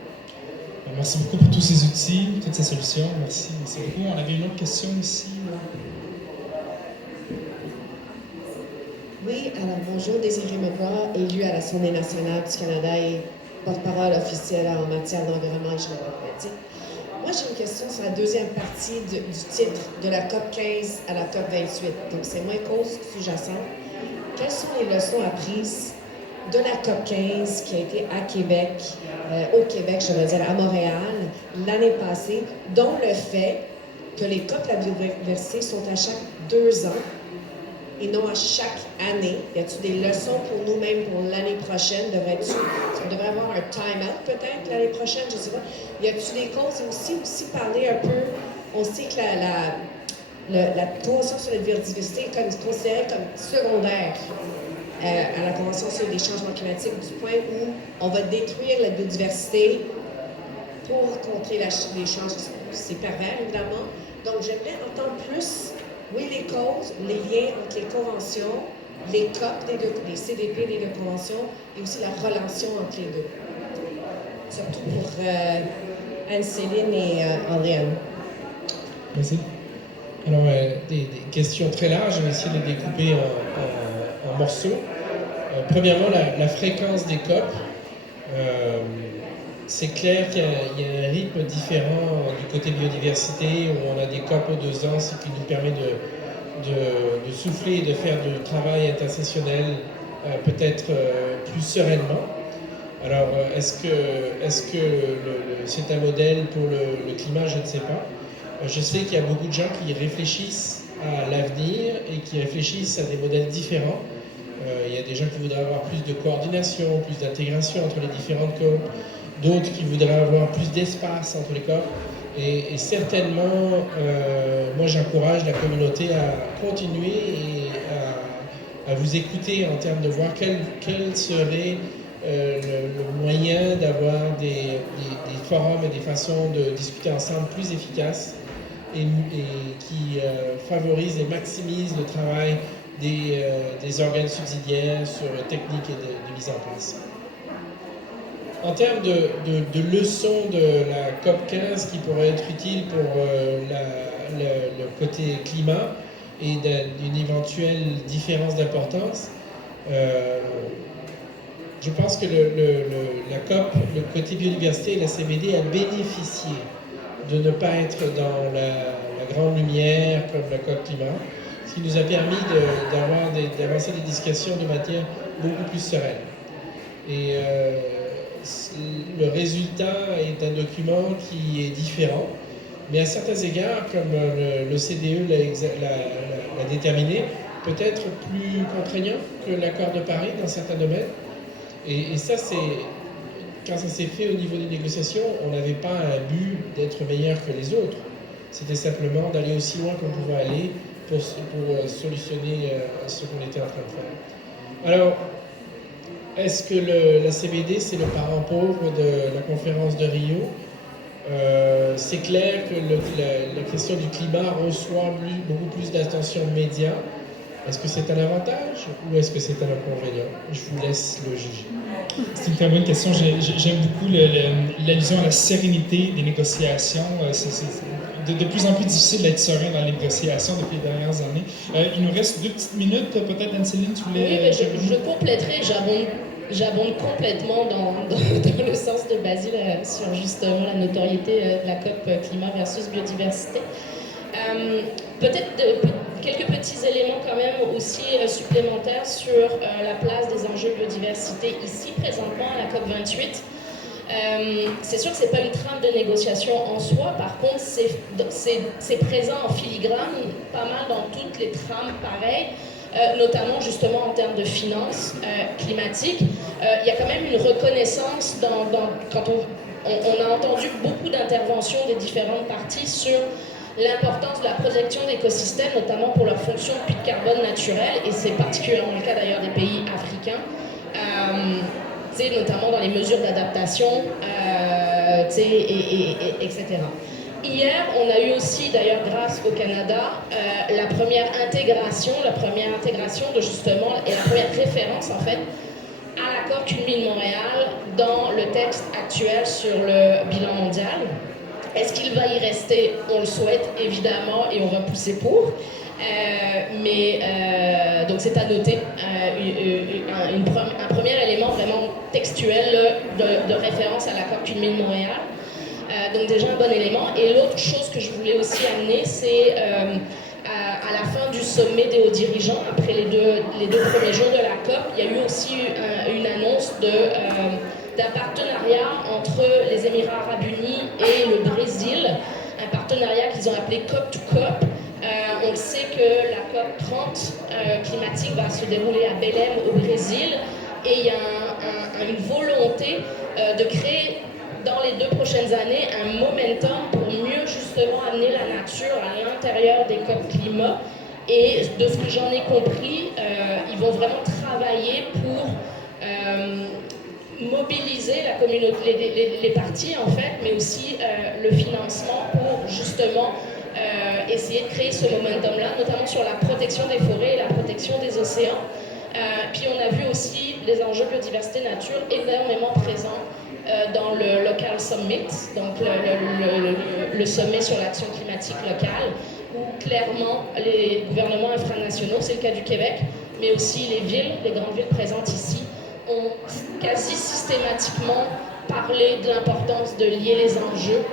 Merci beaucoup pour tous ces outils, toutes ces solutions. Merci beaucoup. On avait une autre question ici. Oui, alors bonjour, Désirée Mebois, élue à l'Assemblée nationale du Canada et porte-parole officielle en matière d'environnement et changement climatique. Moi, j'ai une question sur la deuxième partie du titre de la COP 15 à la COP 28. Donc, c'est moins cause sous-jacente. Quelles sont les leçons apprises de la COP 15 qui a été à Québec, au Québec, je veux dire, à Montréal, l'année passée, dont le fait que les COP de la biodiversité sont à chaque 2 ans et non à chaque année? Y a-t-il des leçons pour nous-mêmes pour l'année prochaine? On devrait avoir un time-out peut-être l'année prochaine, je ne sais pas. Y a-t-il des causes? Et aussi parler un peu, on sait que la Convention sur la biodiversité est considérée comme secondaire à la Convention sur les changements climatiques, du point où on va détruire la biodiversité pour contrer les changements. C'est pervers, évidemment. Donc, j'aimerais entendre plus, oui, les causes, les liens entre les conventions, les COP les CDP des deux conventions, et aussi la relation entre les deux. Surtout pour Anne-Céline et Andréane. Merci. Alors, des questions très larges, je vais essayer de les découper en morceaux. Premièrement, la fréquence des COP. C'est clair qu'il y a un rythme différent du côté biodiversité, où on a des COP aux 2 ans, ce qui nous permet de souffler et de faire du travail intersessionnel peut-être plus sereinement. Alors, est-ce que c'est un modèle pour le climat? Je ne sais pas. Je sais qu'il y a beaucoup de gens qui réfléchissent à l'avenir et qui réfléchissent à des modèles différents. Il y a des gens qui voudraient avoir plus de coordination, plus d'intégration entre les différentes COP, d'autres qui voudraient avoir plus d'espace entre les COP. Et certainement, moi j'encourage la communauté à continuer et à vous écouter en termes de voir quel serait le moyen d'avoir des forums et des façons de discuter ensemble plus efficaces et qui favorisent et maximisent le travail des organes subsidiaires sur techniques et de mise en place. En termes de leçons de la COP 15 qui pourraient être utiles pour le côté climat et d'une éventuelle différence d'importance, je pense que la COP, le côté biodiversité et la CBD a bénéficié de ne pas être dans la grande lumière comme la COP climat, ce qui nous a permis d'avancer des discussions de matière beaucoup plus sereine. Et le résultat est un document qui est différent, mais à certains égards, comme l'OCDE l'a déterminé, peut-être plus contraignant que l'accord de Paris dans certains domaines. Et ça, quand ça s'est fait au niveau des négociations, on n'avait pas un but d'être meilleur que les autres. C'était simplement d'aller aussi loin qu'on pouvait aller pour solutionner ce qu'on était en train de faire. Alors, est-ce que la CBD, c'est le parent pauvre de la conférence de Rio? C'est clair que la question du climat reçoit beaucoup plus d'attention média. Est-ce que c'est un avantage ou est-ce que c'est un inconvénient? Je vous laisse le juger. C'est une très bonne question. J'aime beaucoup l'allusion à la sérénité des négociations. C'est de plus en plus difficile d'être serein dans les négociations depuis les dernières années. Il nous reste 2 petites minutes. Peut-être, Anne-Céline, tu voulais... Oui, je compléterai, j'abonde complètement dans le sens de Basile sur justement la notoriété de la COP climat versus biodiversité. Peut-être quelques petits éléments quand même aussi supplémentaires sur la place des enjeux biodiversité ici présentement à la COP28. C'est sûr que ce n'est pas une trame de négociation en soi, par contre c'est présent en filigrane pas mal dans toutes les trames pareilles, notamment justement en termes de finances climatiques. Il y a quand même une reconnaissance quand on a entendu beaucoup d'interventions des différentes parties sur l'importance de la protection d'écosystèmes, notamment pour leur fonction de puits de carbone naturel, et c'est particulièrement le cas d'ailleurs des pays africains. Notamment dans les mesures d'adaptation, etc. Hier, on a eu aussi, d'ailleurs grâce au Canada, la première intégration de justement, et la première référence en fait, à l'accord Culmine-Montréal dans le texte actuel sur le bilan mondial. Est-ce qu'il va y rester? On le souhaite évidemment et on va pousser pour. Donc c'est à noter, un premier élément vraiment textuel de référence à l'accord Culmine-Montréal. Donc déjà un bon élément. Et l'autre chose que je voulais aussi amener, c'est à la fin du sommet des hauts dirigeants, après les deux premiers jours de la COP, il y a eu aussi une annonce d'un partenariat entre les Émirats Arabes Unis et le Brésil, un partenariat qu'ils ont appelé COP to COP. On sait que la COP 30 climatique va se dérouler à Belém au Brésil et il y a une volonté de créer dans les 2 prochaines années un momentum pour mieux justement amener la nature à l'intérieur des COP climat. Et de ce que j'en ai compris, ils vont vraiment travailler pour mobiliser la communauté, les parties en fait, mais aussi le financement pour justement essayer de créer ce momentum-là, notamment sur la protection des forêts et la protection des océans. Puis on a vu aussi les enjeux biodiversité nature énormément présents dans le Local Summit, donc le sommet sur l'action climatique locale, où clairement les gouvernements infranationaux, c'est le cas du Québec, mais aussi les villes, les grandes villes présentes ici, ont quasi systématiquement parlé de l'importance de lier les enjeux.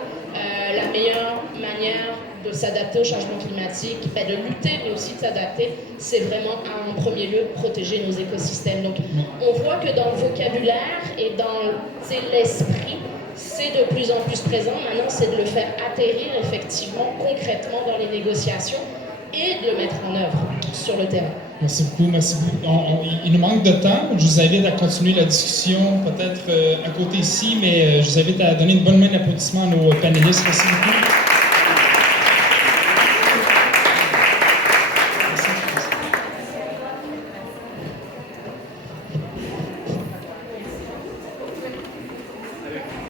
La meilleure manière de s'adapter au changement climatique, de lutter, mais aussi de s'adapter, c'est vraiment en premier lieu de protéger nos écosystèmes. Donc on voit que dans le vocabulaire et dans l'esprit, c'est de plus en plus présent. Maintenant, c'est de le faire atterrir effectivement, concrètement dans les négociations et de le mettre en œuvre sur le terrain. Merci beaucoup, merci beaucoup. Il nous manque de temps. Je vous invite à continuer la discussion peut-être à côté ici, mais je vous invite à donner une bonne main d'applaudissement à nos panélistes. Merci beaucoup.